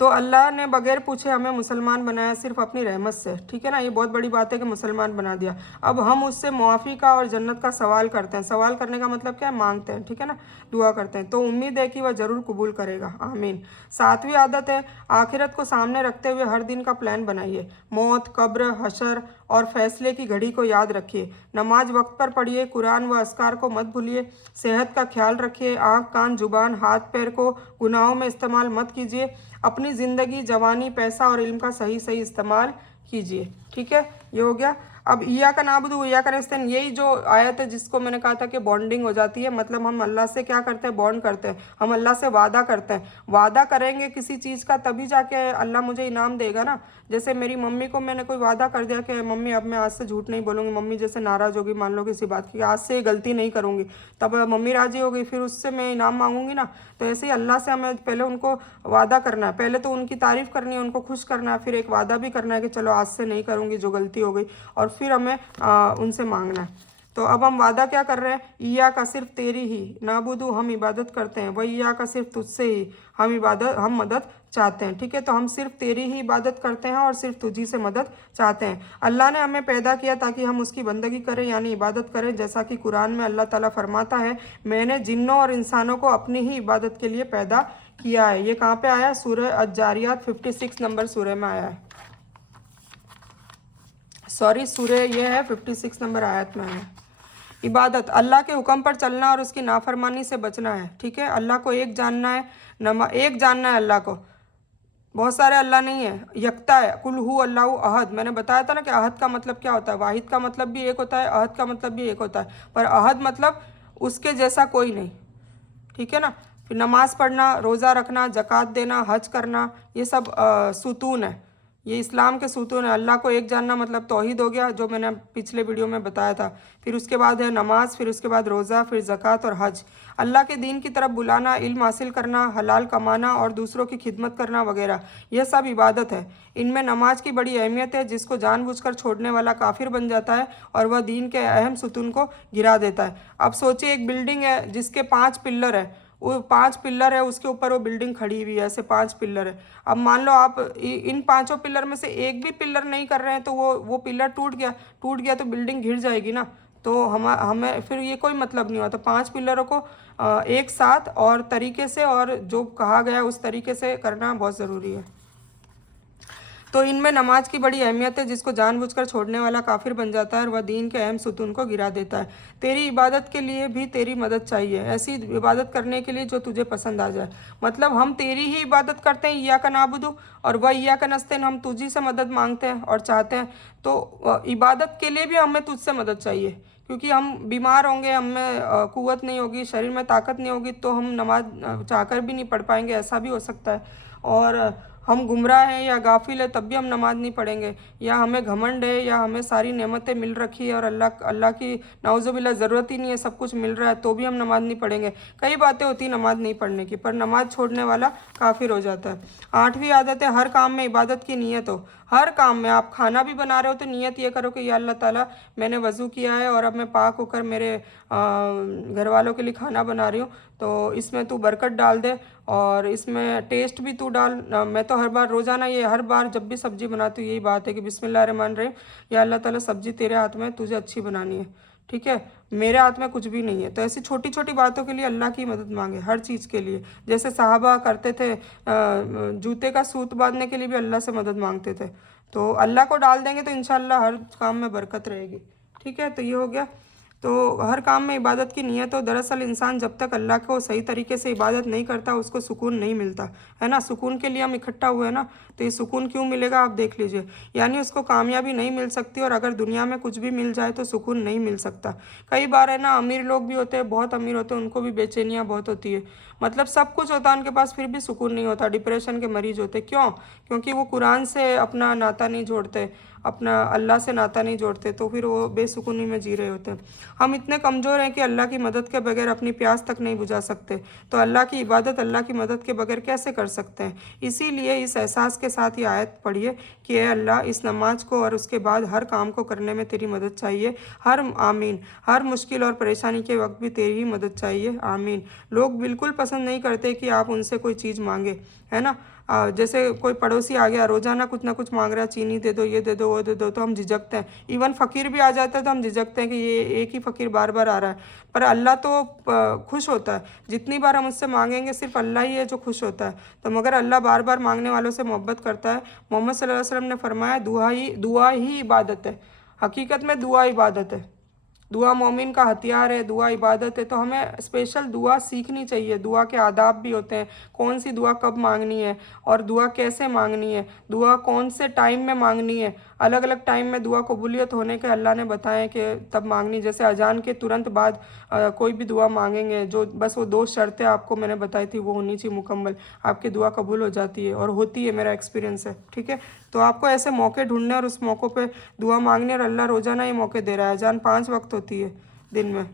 तो अल्लाह ने बगैर पूछे हमें मुसलमान बनाया सिर्फ अपनी रहमत से, ठीक है ना। ये बहुत बड़ी बात है कि मुसलमान बना दिया। अब हम उससे मुआफ़ी का और जन्नत का सवाल करते हैं। सवाल करने का मतलब क्या है, मांगते हैं, ठीक है ना, दुआ करते हैं। तो उम्मीद है कि वह ज़रूर कबूल करेगा, आमीन। 7वीं आदत है, आखिरत को सामने रखते हुए हर दिन का प्लान बनाइए। मौत, कब्र, हशर और फैसले की घड़ी को याद रखिए। नमाज वक्त पर पढ़िए, कुरान व अस्कार को मत भूलिए। सेहत का ख्याल रखिए, आँख, कान, जुबान, हाथ पैर को गुनाहों में इस्तेमाल मत कीजिए। अपनी ज़िंदगी, जवानी, पैसा और इल्म का सही इस्तेमाल कीजिए, ठीक है। ये हो गया। अब इय्याका नअबुदु इय्याका नस्तईन, यही जो आयत है जिसको मैंने कहा था कि बॉन्डिंग हो जाती है, मतलब हम अल्लाह से क्या करते हैं, बॉन्ड करते हैं, हम अल्लाह से वादा करते हैं। वादा करेंगे किसी चीज़ का तभी जाके अल्लाह मुझे इनाम देगा ना। जैसे मेरी मम्मी को मैंने कोई वादा कर दिया कि मम्मी अब मैं आज से झूठ नहीं बोलूँगी, मम्मी जैसे नाराज़ होगी, मान लो किसी बात की, आज से ये गलती नहीं करूँगी, तब मम्मी राज़ी हो गई, फिर उससे मैं इनाम मांगूंगी ना। तो ऐसे ही अल्लाह से हमें पहले उनको वादा करना है, पहले तो उनकी तारीफ़ करनी है, उनको खुश करना है, फिर एक वादा भी करना है कि चलो आज से नहीं करूँगी जो गलती हो गई, और फिर हमें उनसे मांगना है। तो अब हम वादा क्या कर रहे हैं, इया का सिर्फ तेरी ही नाबुदू, हम इबादत करते हैं, वही इया का सिर्फ तुझसे ही हम मदद चाहते हैं, ठीक है। तो हम सिर्फ तेरी ही इबादत करते हैं और सिर्फ तुझी से मदद चाहते हैं। अल्लाह ने हमें पैदा किया ताकि हम उसकी बंदगी करें, यानी इबादत करें, जैसा कि कुरान में अल्लाह ताला फरमाता है, मैंने जिन्नों और इंसानों को अपनी ही इबादत के लिए पैदा किया है। ये कहाँ पे आया, सूरह अज-जारियात 56 नंबर सूरह में आया है, सॉरी सूरह ये है 56 नंबर आयत में है। इबादत, अल्लाह के हुक्म पर चलना और उसकी नाफरमानी से बचना है, ठीक है। अल्लाह को एक जानना है, एक जानना है अल्लाह को, बहुत सारे अल्लाह नहीं है, यकता है। कुल हु अल्लाहु अहद, मैंने बताया था ना कि अहद का मतलब क्या होता है, वाहिद का मतलब भी एक होता है, अहद का मतलब भी एक होता है, पर अहद मतलब उसके जैसा कोई नहीं, ठीक है ना। फिर नमाज पढ़ना, रोज़ा रखना, ज़कात देना, हज करना, ये सब सुतून है, ये इस्लाम के सुतून है। अल्लाह को एक जानना मतलब तौहीद हो गया, जो मैंने पिछले वीडियो में बताया था। फिर उसके बाद है नमाज, फिर उसके बाद रोज़ा, फिर ज़कात और हज। अल्लाह के दीन की तरफ बुलाना, इल्म हासिल करना, हलाल कमाना और दूसरों की खिदमत करना वगैरह, यह सब इबादत है। इनमें नमाज की बड़ी अहमियत है। जिसको जानबूझकर छोड़ने वाला काफिर बन जाता है और वह दीन के अहम सुतून को गिरा देता है। अब सोचिए, एक बिल्डिंग है जिसके 5 पिल्लर है, वो 5 पिल्लर है, उसके ऊपर वो बिल्डिंग खड़ी हुई है, ऐसे 5 पिल्लर है। अब मान लो आप इन 5 पिल्लर में से एक भी पिल्लर नहीं कर रहे हैं, तो वो पिल्लर टूट गया तो बिल्डिंग गिर जाएगी ना। तो हमें फिर ये कोई मतलब नहीं हुआ। तो 5 पिल्लरों को एक साथ और तरीके से और जो कहा गया उस तरीके से करना बहुत ज़रूरी है। तो इनमें नमाज की बड़ी अहमियत है। जिसको जानबूझकर छोड़ने वाला काफिर बन जाता है और वह दीन के अहम सुतून को गिरा देता है। तेरी इबादत के लिए भी तेरी मदद चाहिए, ऐसी इबादत करने के लिए जो तुझे पसंद आ जाए। मतलब हम तेरी ही इबादत करते हैं, इय्याका नाबुदु, और वह इय्याका नस्तईन, हम तुझी से मदद मांगते हैं और चाहते हैं। तो इबादत के लिए भी हमें तुझसे मदद चाहिए, क्योंकि हम बीमार होंगे, हमें कुव्वत नहीं होगी, शरीर में ताकत नहीं होगी, तो हम नमाज चाहकर भी नहीं पढ़ पाएंगे, ऐसा भी हो सकता है। और हम गुमराह हैं या गाफिल है तब भी हम नमाज नहीं पढ़ेंगे, या हमें घमंड है या हमें सारी नेमतें मिल रखी है और अल्लाह की नाउज़ुबिल्लाह ज़रूरत ही नहीं है, सब कुछ मिल रहा है, तो भी हम नमाज नहीं पढ़ेंगे। कई बातें होती नमाज नहीं पढ़ने की, पर नमाज छोड़ने वाला काफिर हो जाता है। 8वीं आदत है, हर काम में इबादत की नीयत हो। हर काम में, आप खाना भी बना रहे हो तो नियत ये करो कि या अल्लाह ताला, मैंने वज़ू किया है और अब मैं पाक होकर मेरे घर वालों के लिए खाना बना रही हूँ, तो इसमें तू बरकत डाल दे और इसमें टेस्ट भी तू डाल। मैं तो हर बार रोज़ाना, ये हर बार जब भी सब्ज़ी बनाती हूँ यही बात है कि बिस्मिल्लाहिर्रहमानिर्रहीम, या अल्लाह ताला सब्ज़ी तेरे हाथ में, तुझे अच्छी बनानी है, ठीक है, मेरे हाथ में कुछ भी नहीं है। तो ऐसी छोटी छोटी बातों के लिए अल्लाह की मदद मांगे, हर चीज़ के लिए। जैसे साहबा करते थे, जूते का सूत बांधने के लिए भी अल्लाह से मदद मांगते थे। तो अल्लाह को डाल देंगे तो इंशाल्लाह हर काम में बरकत रहेगी, ठीक है। तो ये हो गया। तो हर काम में इबादत की नीयत हो। दरअसल इंसान जब तक अल्लाह को सही तरीके से इबादत नहीं करता उसको सुकून नहीं मिलता है ना। सुकून के लिए हम इकट्ठा हुए हैं ना, तो ये सुकून क्यों मिलेगा आप देख लीजिए। यानी उसको कामयाबी नहीं मिल सकती, और अगर दुनिया में कुछ भी मिल जाए तो सुकून नहीं मिल सकता। कई बार है ना, अमीर लोग भी होते हैं, बहुत अमीर होते हैं, उनको भी बेचैनियाँ बहुत होती है। मतलब सब कुछ होता है उनके पास, फिर भी सुकून नहीं होता, डिप्रेशन के मरीज होते। क्यों? क्योंकि वो कुरान से अपना नाता नहीं जोड़ते, अपना अल्लाह से नाता नहीं जोड़ते, तो फिर वो बेसुकूनी में जी रहे होते हैं। हम इतने कमज़ोर हैं कि अल्लाह की मदद के बगैर अपनी प्यास तक नहीं बुझा सकते, तो अल्लाह की इबादत अल्लाह की मदद के बगैर कैसे कर सकते हैं। इसीलिए इस एहसास के साथ ये आयत पढ़िए कि ए अल्लाह, इस नमाज को और उसके बाद हर काम को करने में तेरी मदद चाहिए, आमीन। हर मुश्किल और परेशानी के वक्त भी तेरी ही मदद चाहिए, आमीन। लोग बिल्कुल पसंद नहीं करते कि आप उनसे कोई चीज़ मांगे, है ना। जैसे कोई पड़ोसी आ गया, रोज़ाना कुछ ना कुछ मांग रहा है, चीनी दे दो, ये दे दो, वो दे दो, तो हम झिझकते हैं। इवन फ़कीर भी आ जाता है तो हम झिझकते हैं कि ये एक ही फ़कीर बार बार आ रहा है। पर अल्लाह तो खुश होता है, जितनी बार हम उससे मांगेंगे सिर्फ अल्लाह ही है जो खुश होता है। तो मगर अल्लाह बार बार मांगने वालों से मोहब्बत करता है। मोहम्मद सल्लल्लाहु अलैहि वसल्लम ने फरमाया, दुआ ही इबादत है। हकीकत में दुआ इबादत है। दुआ मोमिन का हथियार है, दुआ इबादत है। तो हमें स्पेशल दुआ सीखनी चाहिए। दुआ के आदाब भी होते हैं, कौन सी दुआ कब मांगनी है और दुआ कैसे मांगनी है, दुआ कौन से टाइम में मांगनी है। अलग अलग टाइम में दुआ कबूलियत होने के अल्लाह ने बताए कि तब मांगनी। जैसे अजान के तुरंत बाद कोई भी दुआ मांगेंगे, जो बस वो 2 शर्तें आपको मैंने बताई थी वो होनी चाहिए मुकम्मल, आपकी दुआ कबूल हो जाती है, और होती है, मेरा एक्सपीरियंस है, ठीक है। तो आपको ऐसे मौके ढूंढने और उस मौक़ों पे दुआ मांगने, और अल्लाह रोज़ाना ही मौके दे रहा है। अजान 5 वक्त होती है दिन में।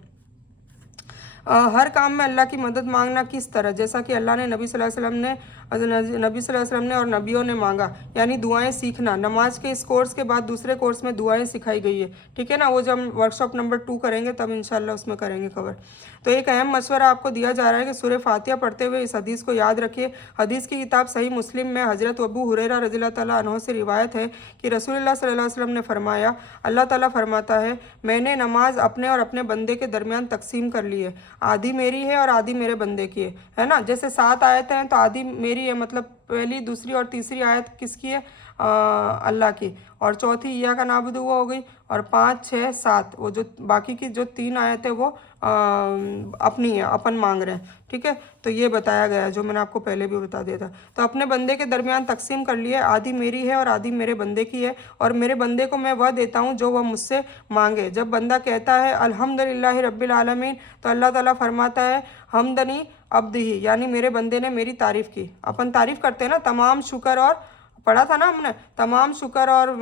हर काम में अल्लाह की मदद मांगना किस तरह, जैसा कि अल्लाह ने नबी सल्लल्लाहु अलैहि वसल्लम ने और नबियों ने मांगा, यानी दुआएं सीखना। नमाज के इस कोर्स के बाद दूसरे कोर्स में दुआएं सिखाई गई है, ठीक है ना। वो जब हम वर्कशॉप नंबर 2 करेंगे तब इंशाल्लाह उसमें करेंगे कवर। तो एक अहम मशवरा आपको दिया जा रहा है कि सूरह फातिहा पढ़ते हुए इस हदीस को याद रखिए। हदीस की किताब सही मुस्लिम में हज़रत अबू हुरैरा रज़ियल्लाहु ताला अन्हु से रिवायत है कि रसूलुल्लाह सल्लल्लाहु अलैहि वसल्लम ने फरमाया, अल्लाह ताला फरमाता है, मैंने नमाज अपने और अपने बंदे के दरमियान तकसीम कर ली है। आधी मेरी है और आधी मेरे बंदे की है ना। जैसे 7 आयतें हैं तो आधी मेरी है, मतलब पहली, दूसरी और तीसरी आयत किसकी है? अल्लाह की। और चौथी इय्याका नाबुदु वो हो गई, और 5, 6, 7 वो जो बाकी की जो 3 आयत है वो अपनी है, अपन मांग रहे हैं, ठीक है। तो ये बताया गया है जो मैंने आपको पहले भी बता दिया था। तो अपने बंदे के दरमियान तकसीम कर लिए, आधी मेरी है और आधी मेरे बंदे की है, और मेरे बंदे को मैं वह देता हूँ जो वह मुझसे मांगे। जब बंदा कहता है अल्हम्दुलिल्लाहि रब्बिल आलमीन, तो अल्लाह ताला फरमाता है, हमदनी अब्दी, यानी मेरे बंदे ने मेरी तारीफ़ की। अपन तारीफ़ करते हैं ना, तमाम शुक्र और पढ़ा था ना हमने, तमाम शुक्र और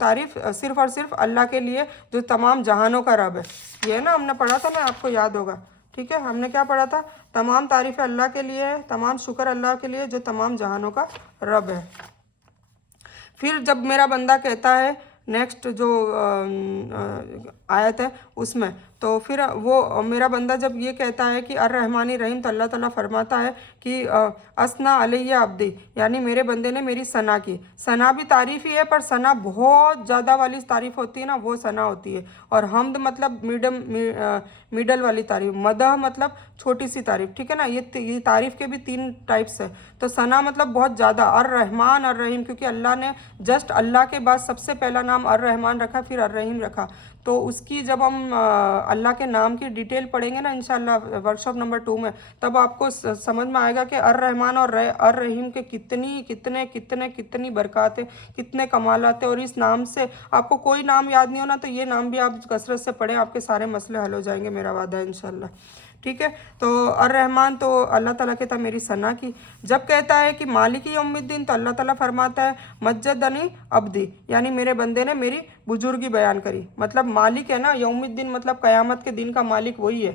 तारीफ़ सिर्फ़ और सिर्फ अल्लाह के लिए जो तमाम जहानों का रब है। ये ना हमने पढ़ा था ना, आपको याद होगा। ठीक है, हमने क्या पढ़ा था, तमाम तारीफ़ अल्लाह के लिए है, तमाम शुक्र अल्लाह के लिए जो तमाम जहानों का रब है। फिर जब मेरा बंदा कहता है, नेक्स्ट जो आयत है उसमें, तो फिर वो मेरा बंदा जब ये कहता है कि अर्रहमानी रहीम, तो अल्लाह ताला फरमाता है कि असना अलैया अब्दी, यानी मेरे बंदे ने मेरी सना की। सना भी तारीफ़ ही है, पर सना बहुत ज़्यादा वाली तारीफ़ होती है ना, वो सना होती है। और हमद मतलब मिडल वाली तारीफ़, मदह मतलब छोटी सी तारीफ़। ठीक है ना, ये तारीफ़ के भी 3 टाइप्स है। तो सना मतलब बहुत ज़्यादा, अर्रहमान अर्रहीम, क्योंकि अल्लाह ने जस्ट अल्लाह के बाद सबसे पहला नाम अर्रहमान रखा, फिर अर्रहीम रखा। तो उसकी जब हम अल्लाह के नाम की डिटेल पढ़ेंगे ना इंशाल्लाह वर्कशॉप नंबर 2 में, तब आपको समझ में आएगा कि अर्रहमान और अर्रहीम के कितनी बरकत है, कितने कमालात है। और इस नाम से आपको कोई नाम याद नहीं हो ना, तो ये नाम भी आप कसरत से पढ़ें, आपके सारे मसले हल हो जाएंगे, मेरा वादा है इंशाल्लाह। ठीक है, तो अर्रहमान तो अल्लाह ताला कहता है मेरी सना की। जब कहता है कि मालिकी यौमिद्दीन, तो अल्लाह ताला फरमाता है मज्जदनी अब्दी, यानी मेरे बंदे ने मेरी बुजुर्गी बयान करी। मतलब मालिक है ना, यौमिद्दीन मतलब क़यामत के दिन का मालिक वही है।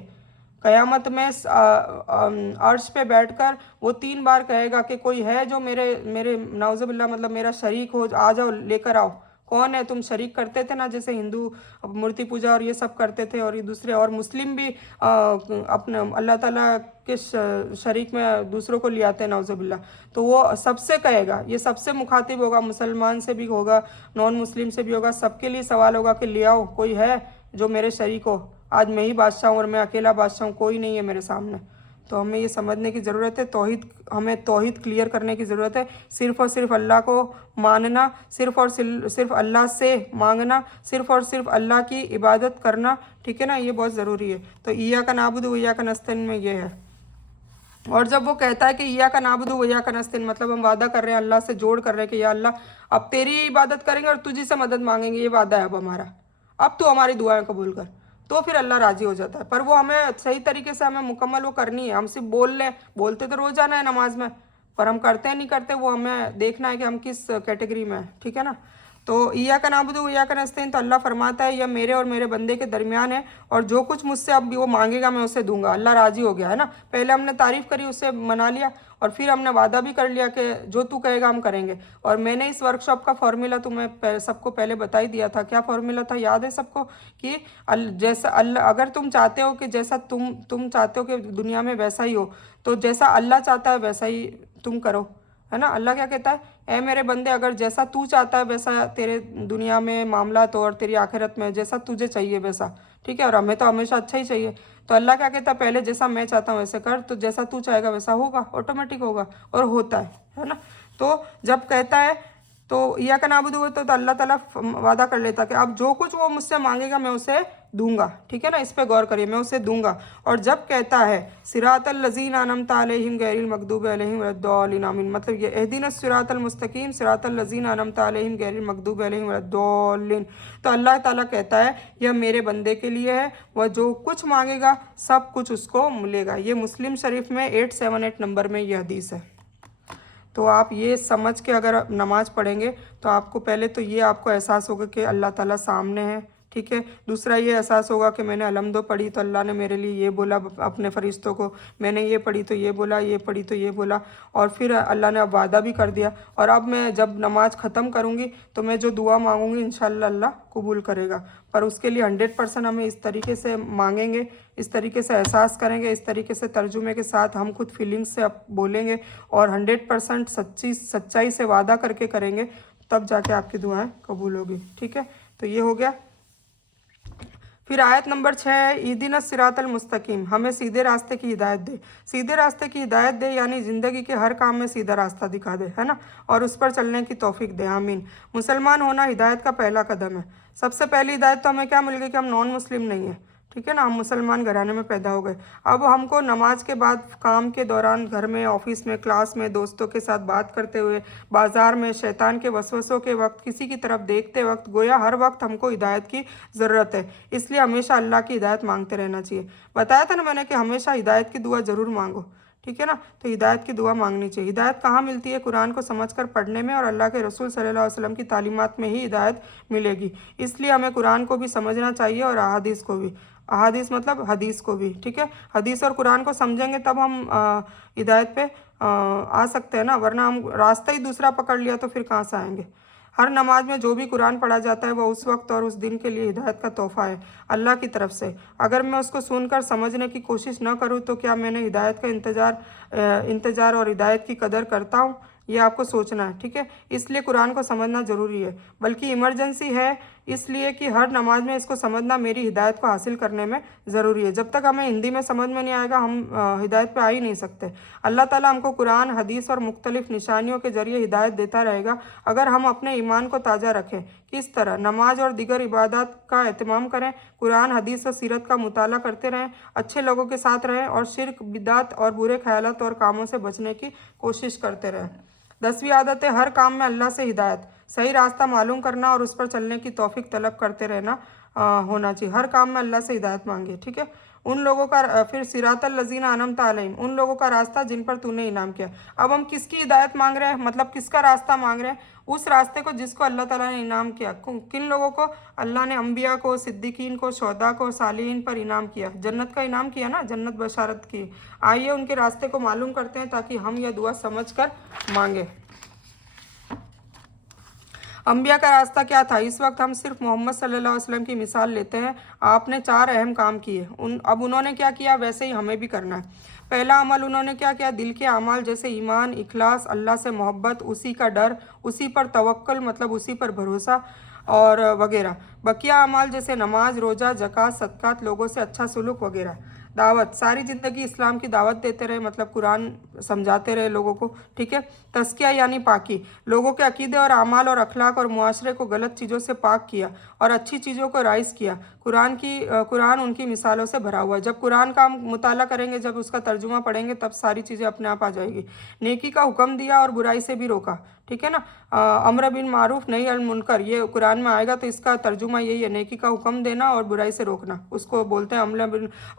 क़यामत में अर्श पे बैठकर वो 3 बार कहेगा कि कोई है जो मेरे मेरे नाउज़ुबिल्लाह मतलब मेरा शरीक हो, आ जाओ लेकर आओ। कौन है, तुम शरीक करते थे ना, जैसे हिंदू मूर्ति पूजा और ये सब करते थे, और ये दूसरे और मुस्लिम भी अपने अल्लाह ताला के शरीक में दूसरों को ले आते हैं नाउज़ुबिल्लाह। तो वो सबसे कहेगा, ये सबसे मुखातिब होगा, मुसलमान से भी होगा, नॉन मुस्लिम से भी होगा, सबके लिए सवाल होगा कि ले आओ, कोई है जो मेरे शरीक हो। आज मैं ही बादशाह हूँ और मैं अकेला बादशाह हूँ, कोई नहीं है मेरे सामने। तो हमें ये समझने की ज़रूरत है, हमें तौहीद क्लियर करने की ज़रूरत है। सिर्फ़ और सिर्फ अल्लाह को मानना, सिर्फ़ और सिर्फ अल्लाह से मांगना, सिर्फ़ और सिर्फ अल्लाह की इबादत करना। ठीक है ना, ये बहुत ज़रूरी है। तो इय्याका नअबुदु व इय्याका नस्तईन में ये है। और जब वो कहता है कि इय्याका नअबुदु व इय्याका नस्तईन, मतलब हम वादा कर रहे हैं, अल्लाह से जोड़ कर रहे हैं कि या अल्लाह अब तेरी इबादत करेंगे और तुझी से मदद मांगेंगे, ये वादा है अब हमारा, अब तो हमारी दुआएं कबूल कर। तो फिर अल्लाह राजी हो जाता है। पर वो हमें सही तरीके से हमें मुकम्मल वो करनी है। हम सिर्फ बोलते तो रोज़ाना है नमाज में, पर हम करते हैं नहीं करते, वो हमें देखना है कि हम किस कैटेगरी में हैं। ठीक है ना, तो इय्याका नअबुदु व इय्याका नस्तईन, तो अल्लाह फरमाता है यह मेरे और मेरे बंदे के दरमियान है, और जो कुछ मुझसे अब वो मांगेगा मैं उसे दूंगा। अल्लाह राजी हो गया है ना, पहले हमने तारीफ़ करी, उससे मना लिया, और फिर हमने वादा भी कर लिया कि जो तू कहेगा हम करेंगे। और मैंने इस वर्कशॉप का फॉर्मूला तुम्हें सबको पहले बता ही दिया था। क्या फॉर्मूला था, याद है सबको? कि जैसा अल्लाह, अगर तुम चाहते हो कि जैसा तुम चाहते हो कि दुनिया में वैसा ही हो, तो जैसा अल्लाह चाहता है वैसा ही तुम करो, है ना। अल्लाह क्या कहता है, ए मेरे बंदे, अगर जैसा तू चाहता है वैसा तेरे दुनिया में मामलात हो और तेरी आखिरत में जैसा तुझे चाहिए वैसा। ठीक है, और हमें तो हमेशा अच्छा ही चाहिए। तो अल्लाह क्या कहता है, पहले जैसा मैं चाहता हूँ वैसे कर, तो जैसा तू चाहेगा वैसा होगा, ऑटोमेटिक होगा, और होता है ना। तो जब कहता है तो इय्याका नअबुदु हो, तो अल्लाह ताला वादा कर लेता कि अब जो कुछ वो मुझसे मांगेगा मैं उसे दूंगा। ठीक है ना, इस पे गौर करिए, मैं उसे दूंगा। और जब कहता है सिरातल लज़ीना अनअमता अलैहिम गैरिल मग़दूबि अलैहिम वलद्दालिन, आमीन, मतलब ये इहदिनस सिरातल मुस्तकीम सिरातल लज़ीना अनअमता अलैहिम गैरिल मग़दूबि अलैहिम वलद्दालिन। तो अल्लाह ताला कहता है यह मेरे बंदे के लिए है, वह जो कुछ मांगेगा सब कुछ उसको मिलेगा। ये मुस्लिम शरीफ में 878 नंबर में यह हदीस है। तो आप ये समझ के अगर नमाज़ पढ़ेंगे तो आपको पहले तो ये आपको एहसास होगा कि अल्लाह ताला सामने है। ठीक है, दूसरा ये एहसास होगा कि मैंने अलहम्दो पढ़ी तो अल्लाह ने मेरे लिए ये बोला अपने फ़रिश्तों को, मैंने ये पढ़ी तो ये बोला, ये पढ़ी तो ये बोला, और फिर अल्लाह ने अब वादा भी कर दिया। और अब मैं जब नमाज ख़त्म करूँगी तो मैं जो दुआ मांगूंगी इंशाअल्लाह अल्लाह कबूल करेगा। पर उसके लिए 100% हमें इस तरीके से मांगेंगे, इस तरीके से एहसास करेंगे, इस तरीके से तर्जुमे के साथ हम खुद फीलिंग्स से अब बोलेंगे, और 100% सच्चाई से वादा करके करेंगे, तब जाके आपकी दुआएं कबूल होगी। ठीक है, तो ये हो गया। फिर आयत नंबर 6 है इहदिनस सिरातल मुस्तकीम, हमें सीधे रास्ते की हिदायत दे। सीधे रास्ते की हिदायत दे यानी ज़िंदगी के हर काम में सीधा रास्ता दिखा दे, है ना, और उस पर चलने की तौफीक दे, आमीन। मुसलमान होना हिदायत का पहला कदम है। सबसे पहली हिदायत तो हमें क्या मिल गई कि हम नॉन मुस्लिम नहीं है। ठीक है ना, हम मुसलमान घराने में पैदा हो गए। अब हमको नमाज के बाद, काम के दौरान, घर में, ऑफिस में, क्लास में, दोस्तों के साथ बात करते हुए, बाज़ार में, शैतान के वसवसों के वक्त, किसी की तरफ देखते वक्त, गोया हर वक्त हमको हिदायत की ज़रूरत है। इसलिए हमेशा अल्लाह की हिदायत मांगते रहना चाहिए। बताया था ना मैंने कि हमेशा हिदायत की दुआ ज़रूर मांगो। ठीक है ना। तो हिदायत की दुआ मांगनी चाहिए। हिदायत कहाँ मिलती है? कुरान को समझकर पढ़ने में और अल्लाह के रसूल सल्लल्लाहु अलैहि वसल्लम की तालीमात में ही हिदायत मिलेगी। इसलिए हमें कुरान को भी समझना चाहिए और अहादीस को भी। अहादीस मतलब हदीस को भी, ठीक है। हदीस और कुरान को समझेंगे तब हम हिदायत पे आ सकते हैं ना, वरना हम रास्ता ही दूसरा पकड़ लिया तो फिर कहाँ से आएंगे। हर नमाज में जो भी कुरान पढ़ा जाता है वह उस वक्त और उस दिन के लिए हिदायत का तोहफा है अल्लाह की तरफ से। अगर मैं उसको सुनकर समझने की कोशिश न करूँ तो क्या मैंने हिदायत का इंतज़ार और हिदायत की कदर करता हूँ? ये आपको सोचना है, ठीक है। इसलिए कुरान को समझना ज़रूरी है, बल्कि इमरजेंसी है, इसलिए कि हर नमाज में इसको समझना मेरी हिदायत को हासिल करने में ज़रूरी है। जब तक हमें हिंदी में समझ में नहीं आएगा हम हिदायत पे आ ही नहीं सकते। अल्लाह ताला हमको कुरान, हदीस और मुख्तलिफ निशानियों के ज़रिए हिदायत देता रहेगा अगर हम अपने ईमान को ताज़ा रखें। किस तरह? नमाज और दीगर इबादत का एहतमाम करें, कुरान, हदीस और सीरत का मुताला करते रहें, अच्छे लोगों के साथ रहें और शिर्क, बिदात और बुरे ख्यालात और कामों से बचने की कोशिश करते रहें। 10वीं आदत है हर काम में अल्लाह से हिदायत, सही रास्ता मालूम करना और उस पर चलने की तौफीक तलब करते रहना होना चाहिए। हर काम में अल्लाह से हिदायत मांगे, ठीक है। उन लोगों का फिर सिरातल लजीना अनअमता अलैहिम, उन लोगों का रास्ता जिन पर तूने इनाम किया। अब हम किसकी हिदायत मांग रहे हैं? मतलब किसका रास्ता मांग रहे हैं? उस रास्ते को जिसको अल्लाह ताला ने इनाम किया। किन लोगों को? अल्लाह ने अंबिया को, सिद्दीकीन को, शोहदा को, सालिहीन पर इनाम किया, जन्नत का इनाम किया ना, जन्नत बशारत की। आइए उनके रास्ते को मालूम करते हैं ताकि हम यह दुआ समझ कर मांगे। अंबिया का रास्ता क्या था? इस वक्त हम सिर्फ मोहम्मद सल्लल्लाहु अलैहि वसल्लम की मिसाल लेते हैं। आपने 4 अहम काम किए, अब उन्होंने क्या किया वैसे ही हमें भी करना है। पहला अमल उन्होंने क्या किया? दिल के अमाल जैसे ईमान, इखलास, अल्लाह से मोहब्बत, उसी का डर, उसी पर तवक्कुल मतलब उसी पर भरोसा और वगैरह। बकिया अमाल जैसे नमाज, रोज़ा, ज़कात, सदक़ात, लोगों से अच्छा सलूक वगैरह। दावत, सारी ज़िंदगी इस्लाम की दावत देते रहे, मतलब कुरान समझाते रहे लोगों को, ठीक है। तज़किया यानी पाकी, लोगों के अकीदे और अमाल और अखलाक और मुआशरे को गलत चीज़ों से पाक किया और अच्छी चीज़ों को राइज किया। कुरान उनकी मिसालों से भरा हुआ है। जब कुरान का हम मुताला करेंगे, जब उसका तर्जुमा पढ़ेंगे, तब सारी चीज़ें अपने आप आ जाएगी। नेकी का हुक्म दिया और बुराई से भी रोका, ठीक है ना। अम्र बिन मारूफ नही अल मुनकर, ये कुरान में आएगा तो इसका तर्जुमा यही है, नेकी का हुक्म देना और बुराई से रोकना, उसको बोलते हैं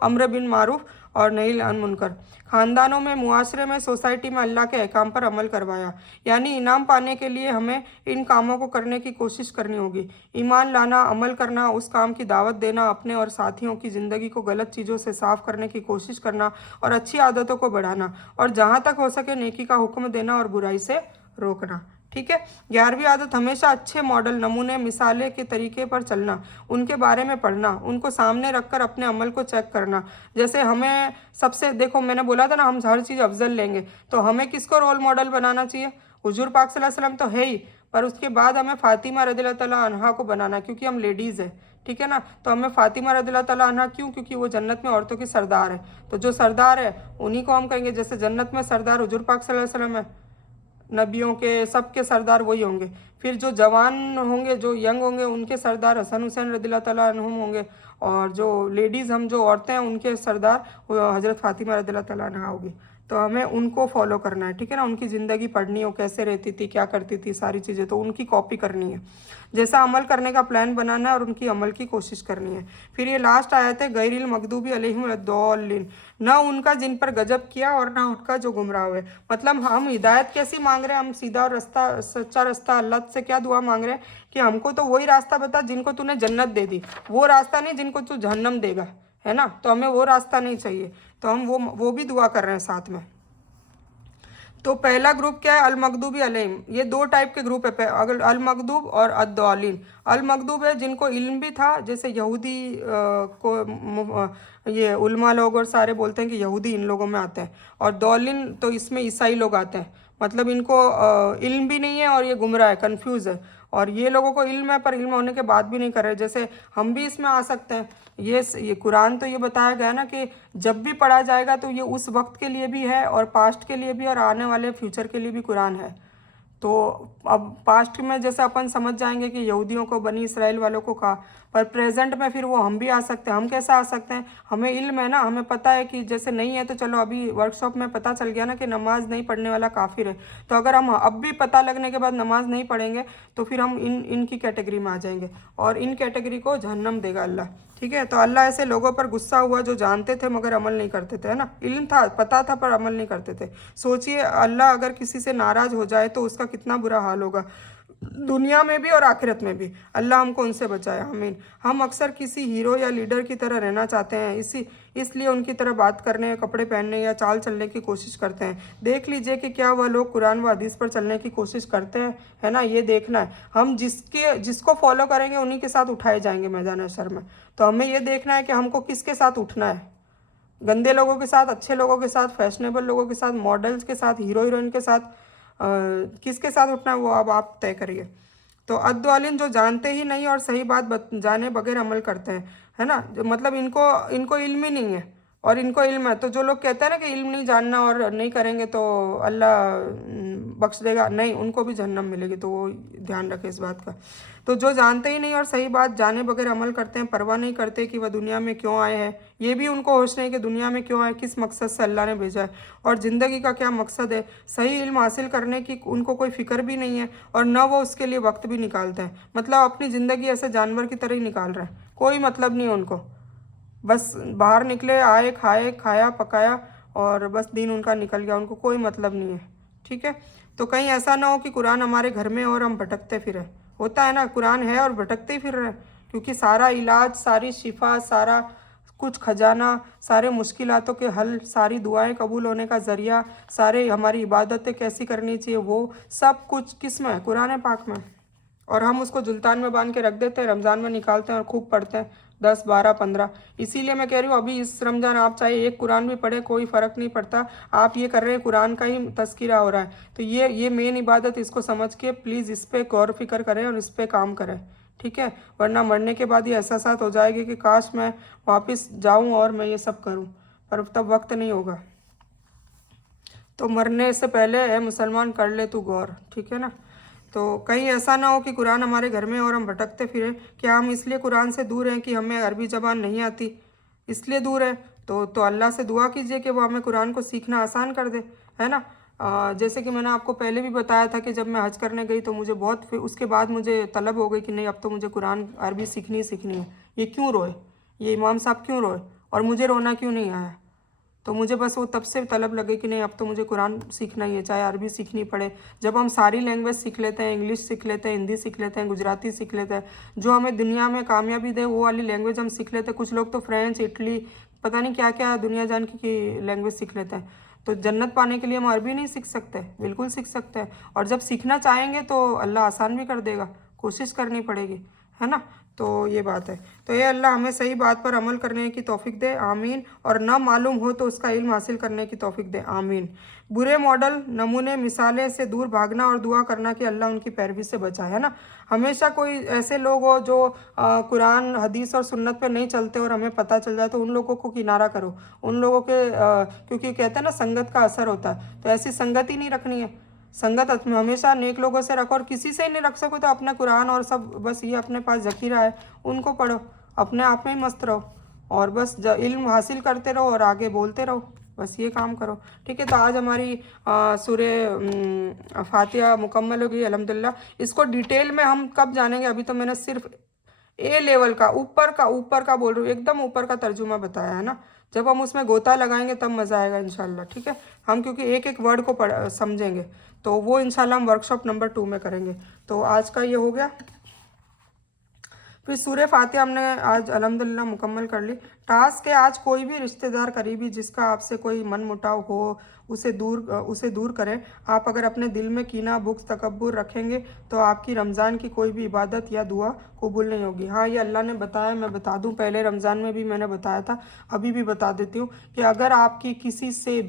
अम्र बिन मारूफ और नही अल मुनकर। ख़ानदानों में, मुआशरे में, सोसाइटी में अल्लाह के अहकाम पर अमल करवाया, यानी इनाम पाने के लिए हमें इन कामों को करने की कोशिश करनी होगी। ईमान लाना, अमल करना, उस काम की दावत देना, अपने और साथियों की ज़िंदगी को गलत चीज़ों से साफ़ करने की कोशिश करना और अच्छी आदतों को बढ़ाना, और जहाँ तक हो सके नेकी का हुक्म देना और बुराई से रोकना, ठीक है। 11वीं आदत हमेशा अच्छे मॉडल, नमूने, मिसाले के तरीके पर चलना, उनके बारे में पढ़ना, उनको सामने रखकर अपने अमल को चेक करना। जैसे हमें सबसे, देखो मैंने बोला था ना हम हर चीज़ अफजल लेंगे, तो हमें किसको रोल मॉडल बनाना चाहिए? हुजूर पाक सल्लल्लाहु अलैहि वसल्लम तो है ही, पर उसके बाद हमें फ़ातिमा रज़ियल्लाहु तआला अन्हा को बनाना, क्योंकि हम लेडीज़ हैं, ठीक है ना। तो हमें फ़ातिमा रज़ियल्लाहु तआला अन्हा क्यों? क्योंकि वो जन्नत में औरतों की सरदार है, तो जो सरदार है उन्हीं को हम कहेंगे। जैसे जन्नत में सरदार हुजूर पाक सल्लल्लाहु अलैहि वसल्लम है, नबियों के सबके सरदार वही होंगे। फिर जो जवान होंगे, जो यंग होंगे, उनके सरदार हसन हुसैन रज़ियल्लाहु तआला अन्हुम होंगे, और जो लेडीज़, हम जो औरतें हैं, उनके सरदार हज़रत फ़ातिमा रज़ियल्लाहु तआला अन्हा होगी। तो हमें उनको फॉलो करना है, ठीक है ना। उनकी ज़िंदगी पढ़नी हो, कैसे रहती थी, क्या करती थी, सारी चीज़ें तो उनकी कॉपी करनी है, जैसा अमल करने का प्लान बनाना है और उनकी अमल की कोशिश करनी है। फिर ये लास्ट आयत है, गैरिल मगदूबी अलैहिम वलद्दौलिन, न उनका जिन पर गजब किया और न उनका जो गुमराह हुए। मतलब हम हिदायत कैसी मांग रहे हैं? हम सीधा रास्ता, सच्चा रास्ता, अल्लाह से क्या दुआ मांग रहे हैं कि हमको तो वही रास्ता बता जिनको तूने जन्नत दे दी, वो रास्ता नहीं जिनको तू जहन्नम देगा, है ना। तो हमें वो रास्ता नहीं चाहिए, तो हम वो भी दुआ कर रहे हैं साथ में। तो पहला ग्रुप क्या है? अल मगदूबी अलैहिम, ये 2 टाइप के ग्रुप है, अगर अल मगदूब और अद्दौलिन। अल मगदूब है जिनको इल्म भी था, जैसे यहूदी ये उलमा लोग और सारे बोलते हैं कि यहूदी इन लोगों में आते हैं, और दौलिन तो इसमें ईसाई लोग आते हैं, मतलब इनको इल्म भी नहीं है और ये गुमराह है, कन्फ्यूज़ है। और ये लोगों को इल्म है पर इल्म होने के बाद भी नहीं कर रहे, जैसे हम भी इसमें आ सकते हैं। ये कुरान तो ये बताया गया ना कि जब भी पढ़ा जाएगा तो ये उस वक्त के लिए भी है और पास्ट के लिए भी और आने वाले फ्यूचर के लिए भी कुरान है। तो अब पास्ट में जैसे अपन समझ जाएंगे कि यहूदियों को, बनी इसराइल वालों को कहा, पर प्रेजेंट में फिर वो हम भी आ सकते हैं। हम कैसे आ सकते हैं? हमें इल्म है ना, हमें पता है कि जैसे नहीं है तो चलो अभी वर्कशॉप में पता चल गया ना कि नमाज नहीं पढ़ने वाला काफिर है, तो अगर हम अब भी पता लगने के बाद नमाज नहीं पढ़ेंगे तो फिर हम इनकी कैटेगरी में आ जाएंगे और इन कैटेगरी को जहन्नम देगा अल्लाह। ठीक है, तो अल्लाह ऐसे लोगों पर गुस्सा हुआ जो जानते थे मगर अमल नहीं करते थे, है ना, इल्म था, पता था पर अमल नहीं करते थे। सोचिए अल्लाह अगर किसी से नाराज हो जाए तो उसका कितना बुरा हाल होगा, दुनिया में भी और आखिरत में भी। अल्लाह हमको उनसे बचाए, आमीन। हम अक्सर किसी हीरो या लीडर की तरह रहना चाहते हैं, इसलिए उनकी तरह बात करने, कपड़े पहनने या चाल चलने की कोशिश करते हैं। देख लीजिए कि क्या वह लोग कुरान व हदीस पर चलने की कोशिश करते हैं, है ना, ये देखना है। हम जिसको फॉलो करेंगे उन्हीं के साथ उठाए जाएंगे मैदान हशर में। तो हमें ये देखना है कि हमको किसके साथ उठना है, गंदे लोगों के साथ, अच्छे लोगों के साथ, फैशनेबल लोगों के साथ, मॉडल्स के साथ, हीरो हीरोइन के साथ, किसके साथ उठना है वो अब आप तय करिए। तो अद्वालिन जो जानते ही नहीं और सही बात जाने बगैर अमल करते हैं, है ना, जो मतलब इनको इनको इल्म ही नहीं है और इनको इल्म है। तो जो लोग कहते हैं ना कि इल्म नहीं जानना और नहीं करेंगे तो अल्लाह बख्श देगा, नहीं, उनको भी जहन्नम मिलेगी, तो वो ध्यान रखें इस बात का। तो जो जानते ही नहीं और सही बात जाने बगैर अमल करते हैं, परवाह नहीं करते कि वह दुनिया में क्यों आए हैं, ये भी उनको होश नहीं कि दुनिया में क्यों आए, किस मकसद से अल्लाह ने भेजा है और ज़िंदगी का क्या मकसद है। सही इल्म हासिल करने की उनको कोई फिक्र भी नहीं है और न वो उसके लिए वक्त भी निकालते हैं। मतलब अपनी ज़िंदगी ऐसे जानवर की तरह ही निकाल रहे हैं, कोई मतलब नहीं है उनको, बस बाहर निकले, आए, खाए, खाया, पकाया और बस दिन उनका निकल गया, उनको कोई मतलब नहीं है। ठीक है, तो कहीं ऐसा ना हो कि कुरान हमारे घर में और हम भटकते फिरें। होता है ना, कुरान है और भटकते ही फिर रहे हैं, क्योंकि सारा इलाज, सारी शिफा, सारा कुछ खजाना, सारे मुश्किलातों के हल, सारी दुआएं कबूल होने का ज़रिया, सारे हमारी इबादतें कैसी करनी चाहिए, वो सब कुछ किस में है? कुरान पाक में। और हम उसको जुल्तान में बांध के रख देते हैं, रमज़ान में निकालते हैं और खूब पढ़ते हैं 10, 12, 15। इसीलिए मैं कह रही हूँ अभी इस रमज़ान आप चाहे एक कुरान भी पढ़े, कोई फ़र्क नहीं पड़ता, आप ये कर रहे हैं कुरान का ही तज़किरा हो रहा है। तो ये मेन इबादत, इसको समझ के प्लीज़ इस पर गौर फिक्र करें और इस पर काम करें। ठीक है, वरना मरने के बाद ये एहसास हो जाएगी कि काश मैं वापस जाऊँ और मैं ये सब करूँ, पर तब वक्त नहीं होगा। तो मरने से पहले है मुसलमान कर ले तू गौर, ठीक है ना। तो कहीं ऐसा ना हो कि कुरान हमारे घर में और हम भटकते फिरें। क्या हम इसलिए कुरान से दूर हैं कि हमें अरबी ज़बान नहीं आती, इसलिए दूर है? तो अल्लाह से दुआ कीजिए कि वो हमें कुरान को सीखना आसान कर दे, है ना। जैसे कि मैंने आपको पहले भी बताया था कि जब मैं हज करने गई तो मुझे बहुत, फिर उसके बाद मुझे तलब हो गई कि नहीं अब तो मुझे कुरान अरबी सीखनी ही सीखनी है। ये क्यों रोए, ये इमाम साहब क्यों रोए और मुझे रोना क्यों नहीं आया? तो मुझे बस वो तब से तलब लगे कि नहीं अब तो मुझे कुरान सीखना ही है, चाहे अरबी सीखनी पड़े। जब हम सारी लैंग्वेज सीख लेते हैं, इंग्लिश सीख लेते हैं, हिंदी सीख लेते हैं, गुजराती सीख लेते हैं, जो हमें दुनिया में कामयाबी दे वो वाली लैंग्वेज हम सीख लेते हैं। कुछ लोग तो फ्रेंच, इटली, पता नहीं क्या क्या दुनिया जान की लैंग्वेज सीख लेते हैं। तो जन्नत पाने के लिए हम अरबी नहीं सीख सकते? बिल्कुल सीख सकते हैं, और जब सीखना चाहेंगे तो अल्लाह आसान भी कर देगा, कोशिश करनी पड़ेगी, है ना। तो ये बात है। तो ये अल्लाह हमें सही बात पर अमल करने की तौफीक दे, आमीन। और ना मालूम हो तो उसका इल्म हासिल करने की तौफीक दे, आमीन। बुरे मॉडल, नमूने, मिसालें से दूर भागना और दुआ करना कि अल्लाह उनकी पैरवी से बचाए, है ना। हमेशा कोई ऐसे लोग हो जो कुरान, हदीस और सुन्नत पे नहीं चलते और हमें पता चल जाए तो उन लोगों को किनारा करो, उन लोगों के क्योंकि कहते हैं ना संगत का असर होता है, तो ऐसी संगत ही नहीं रखनी है। संगत हमेशा नेक लोगों से रखो, और किसी से ही नहीं रख सको तो अपना कुरान और सब बस ये अपने पास जखीरा है उनको पढ़ो, अपने आप में ही मस्त रहो और बस इल्म हासिल करते रहो और आगे बोलते रहो, बस ये काम करो। ठीक है, तो आज हमारी सूरे फातिहा मुकम्मल हो गई अल्हम्दुलिल्लाह। इसको डिटेल में हम कब जानेंगे, अभी तो मैंने सिर्फ ए लेवल का, ऊपर का बोल रही हूँ, एकदम ऊपर का तर्जुमा बताया है ना। जब हम उसमें गोता लगाएंगे तब मज़ा आएगा इंशाल्लाह। ठीक है, हम क्योंकि एक एक वर्ड को समझेंगे, तो वो इंशाल्लाह हम वर्कशॉप नंबर 2 में करेंगे। तो आज का ये हो गया। फिर सूरह फातिहा हमने आज अल्हम्दुलिल्लाह मुकम्मल कर ली। टास्क है आज कोई भी रिश्तेदार करीबी जिसका आपसे कोई मन मुटाव हो उसे दूर करें। आप अगर अपने दिल में कीना, बुग़्ज़, तकब्बुर रखेंगे तो आपकी रमज़ान की कोई भी इबादत या दुआ कबूल नहीं होगी। हाँ, ये अल्लाह ने बताया, मैं बता दूं, पहले रमज़ान में भी मैंने बताया था, अभी भी बता देती हूँ कि अगर आपकी किसी से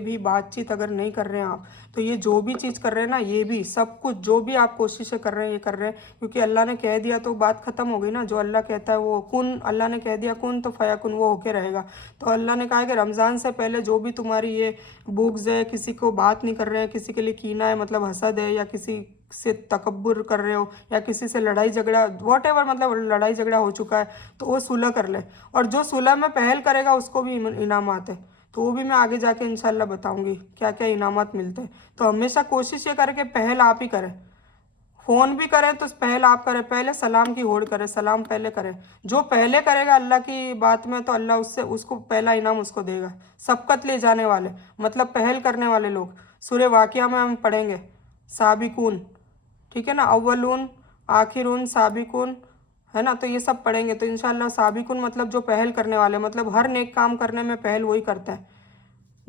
भी बातचीत अगर नहीं कर रहे हैं आप, तो ये जो भी चीज़ कर रहे हैं ना, ये भी सब कुछ जो भी आप कोशिशें कर रहे हैं ये कर रहे हैं, क्योंकि अल्लाह ने कह दिया तो बात ख़त्म हो गई ना। जो अल्लाह कहता है वो कुन, अल्लाह ने कह दिया कुन तो फयाकुन, वो होके रहेगा। तो अल्लाह ने कहा है कि रमज़ान से पहले जो भी तुम्हारी ये बुग़्ज़ है, किसी को बात नहीं कर रहे हैं, किसी के लिए कीना है मतलब हसद है, या किसी से तकब्बुर कर रहे हो या किसी से लड़ाई झगड़ा वॉट एवर, मतलब लड़ाई झगड़ा हो चुका है तो वो सुलह कर ले। और जो सुलह में पहल करेगा उसको भी इनामात है, तो वो भी मैं आगे जाके इंशाल्लाह बताऊंगी क्या क्या इनामात मिलते हैं। तो हमेशा कोशिश ये करें कि पहल आप ही करें, फ़ोन भी करें तो पहल आप करें, पहले सलाम की होड़ करें, सलाम पहले करें। जो पहले करेगा अल्लाह की बात में तो अल्लाह उससे उसको पहला इनाम उसको देगा। सबकत ले जाने वाले मतलब पहल करने वाले लोग, सूरह वाक़िया में हम पढ़ेंगे साबिकून, ठीक है ना, अव्वलून आखिरून साबिकून, है ना, तो ये सब पढ़ेंगे। तो इंशाल्लाह साबिकून मतलब जो पहल करने वाले, मतलब हर नेक काम करने में पहल वही करता है।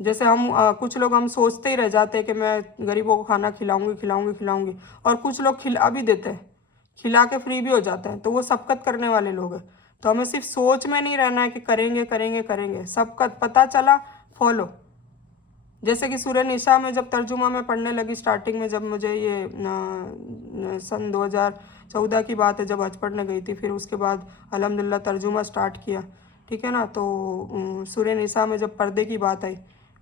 जैसे हम कुछ लोग हम सोचते ही रह जाते हैं कि मैं गरीबों को खाना खिलाऊंगी खिलाऊंगी खिलाऊंगी, और कुछ लोग खिला भी देते हैं, खिला के फ्री भी हो जाते हैं, तो वो सबकत करने वाले लोग हैं। तो हमें सिर्फ सोच में नहीं रहना है कि करेंगे करेंगे करेंगे, सबकत पता चला फॉलो। जैसे कि सूरह निसा में जब तर्जुमा में पढ़ने लगी स्टार्टिंग में, जब मुझे ये सन 2014 की बात है, जब हज पढ़ने गई थी, फिर उसके बाद अल्हम्दुलिल्लाह तर्जुमा स्टार्ट किया, ठीक है ना। तो सूरह निसा में जब पर्दे की बात आई,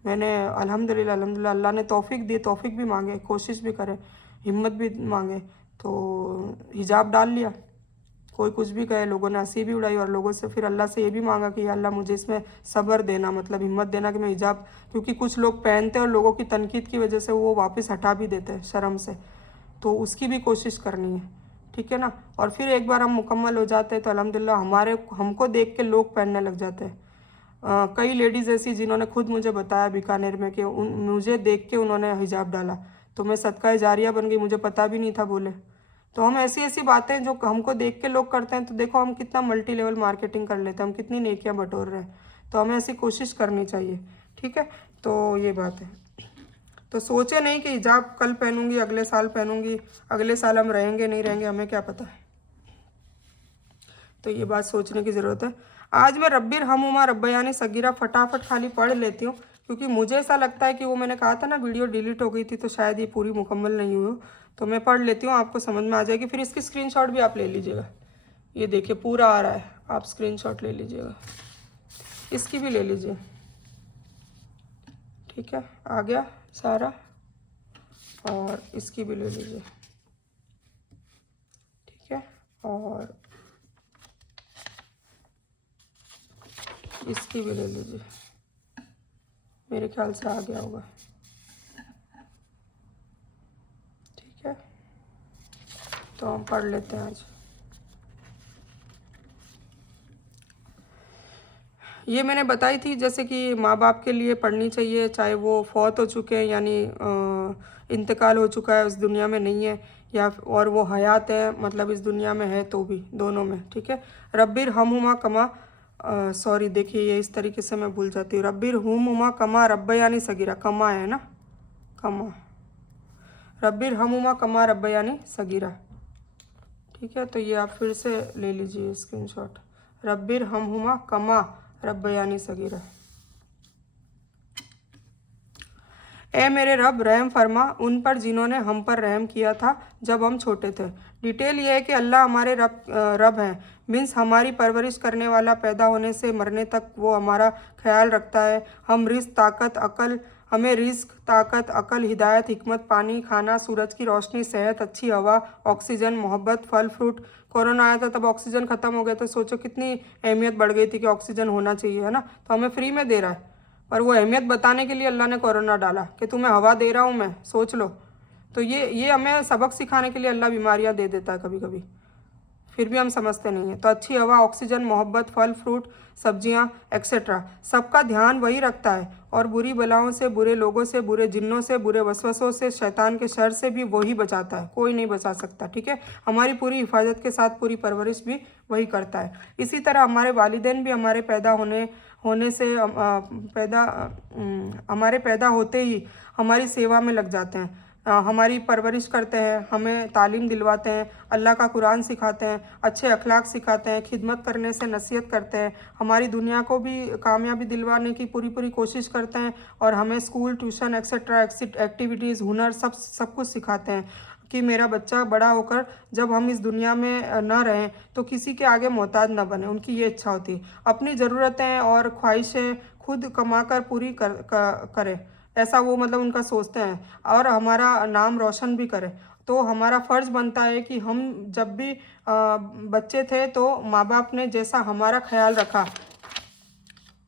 मैंने अल्हम्दुलिल्लाह अल्हम्दुलिल्लाह अल्लाह ने तौफीक दी, तौफीक भी मांगे, कोशिश भी करे, हिम्मत भी मांगे, तो हिजाब डाल लिया। कोई कुछ भी कहे, लोगों ने हंसी भी उड़ाई, और लोगों से फिर अल्लाह से ये भी मांगा कि अल्लाह मुझे इसमें सब्र देना, मतलब हिम्मत देना कि मैं हिजाब, क्योंकि कुछ लोग पहनते हैं और लोगों की तनकीद की वजह से वो वापस हटा भी देते हैं शर्म से, तो उसकी भी कोशिश करनी है, ठीक है ना। और फिर एक बार हम मुकम्मल हो जाते हैं तो अल्हम्दुलिल्लाह हमको देख के लोग पहनने लग जाते हैं। कई लेडीज़ ऐसी जिन्होंने खुद मुझे बताया बीकानेर में कि मुझे देख के उन्होंने हिजाब डाला, तो मैं सदका जारिया बन गई, मुझे पता भी नहीं था बोले। तो हम ऐसी ऐसी बातें जो हमको देख के लोग करते हैं, तो देखो हम कितना मल्टी लेवल मार्केटिंग कर लेते हैं, हम कितनी नेकियां बटोर रहे हैं। तो हमें ऐसी कोशिश करनी चाहिए, ठीक है। तो ये बात है, तो सोचे नहीं कि हिजाब कल पहनूंगी, अगले साल पहनूंगी, अगले साल हम रहेंगे नहीं रहेंगे, हमें क्या पता है। तो ये बात सोचने की ज़रूरत है। आज मैं रब्बिर हमुमा रब्बयानी सगीरा फटाफट खाली पढ़ लेती हूँ, क्योंकि मुझे ऐसा लगता है कि वो मैंने कहा था ना वीडियो डिलीट हो गई थी, तो शायद ये पूरी मुकम्मल नहीं हुई हो, तो मैं पढ़ लेती हूँ, आपको समझ में आ जाएगी। फिर इसकी स्क्रीनशॉट भी आप ले लीजिएगा, ये देखिए पूरा आ रहा है, आप स्क्रीनशॉट ले लीजिएगा, इसकी भी ले लीजिए, ठीक है, आ गया सारा, और इसकी भी ले लीजिए, ठीक है, और इसकी भी ले लीजिए, मेरे ख्याल से आ गया होगा, ठीक है। तो हम पढ़ लेते हैं आज। ये मैंने बताई थी जैसे कि माँ बाप के लिए पढ़नी चाहिए, चाहे वो फौत हो चुके हैं, यानी इंतकाल हो चुका है, उस दुनिया में नहीं है, या और वो हयात है, मतलब इस दुनिया में है, तो भी दोनों में, ठीक है। रब्बिर हमहुमा कमा, सॉरी देखिए ये इस तरीके से मैं भूल जाती हूँ, रब्बिर हुमा कमा रब्बयानी सगीरा, कमा है ना, कमा, रब्बिर हमुमा कमा रब्बयानी सगीरा, ठीक है। तो ये आप फिर से ले लीजिए स्क्रीनशॉट, रब्बिर हमहुमा कमा रब्बयानी सगीरा। ए मेरे रब रहम फरमा उन पर जिन्होंने हम पर रहम किया था जब हम छोटे थे। डिटेल ये है कि अल्लाह हमारे रब हैं, मीन्स हमारी परवरिश करने वाला, पैदा होने से मरने तक वो हमारा ख्याल रखता है। हम रिस्क ताकत अकल हमें रिस्क ताकत अकल हिदायत हिकमत पानी खाना सूरज की रोशनी सेहत अच्छी हवा ऑक्सीजन मोहब्बत फल फ्रूट। कोरोना आया था तब ऑक्सीजन ख़त्म हो गया, तो सोचो कितनी अहमियत बढ़ गई थी कि ऑक्सीजन होना चाहिए, है ना, तो हमें फ्री में दे रहा है। पर वो अहमियत बताने के लिए अल्लाह ने कोरोना डाला कि तुम्हें हवा दे रहा हूँ मैं, सोच लो। तो ये हमें सबक सिखाने के लिए अल्लाह बीमारियाँ दे देता है कभी कभी, फिर भी हम समझते नहीं हैं। तो अच्छी हवा ऑक्सीजन मोहब्बत फल फ्रूट सब्जियां एक्सेट्रा सबका ध्यान वही रखता है, और बुरी बलाओं से बुरे लोगों से बुरे जिन्नों से बुरे वसवसों से शैतान के शर से भी वही बचाता है, कोई नहीं बचा सकता, ठीक है। हमारी पूरी हिफाजत के साथ पूरी परवरिश भी वही करता है। इसी तरह हमारे वालिदैन भी हमारे होने से हमारे पैदा होते ही हमारी सेवा में लग जाते हैं, हमारी परवरिश करते हैं, हमें तालीम दिलवाते हैं, अल्लाह का कुरान सिखाते हैं, अच्छे अखलाक सिखाते हैं, खिदमत करने से नसीहत करते हैं, हमारी दुनिया को भी कामयाबी दिलवाने की पूरी कोशिश करते हैं, और हमें स्कूल ट्यूशन एक्सेट्रा एक्टिविटीज़ हुनर सब कुछ सिखाते हैं कि मेरा बच्चा बड़ा होकर जब हम इस दुनिया में न रहें तो किसी के आगे मोहताज न बने। उनकी ये इच्छा होती है अपनी ज़रूरतें और ख्वाहिशें खुद कमा कर पूरी करे, ऐसा वो मतलब उनका सोचते हैं, और हमारा नाम रोशन भी करे। तो हमारा फ़र्ज़ बनता है कि हम जब भी बच्चे थे तो माँ बाप ने जैसा हमारा ख्याल रखा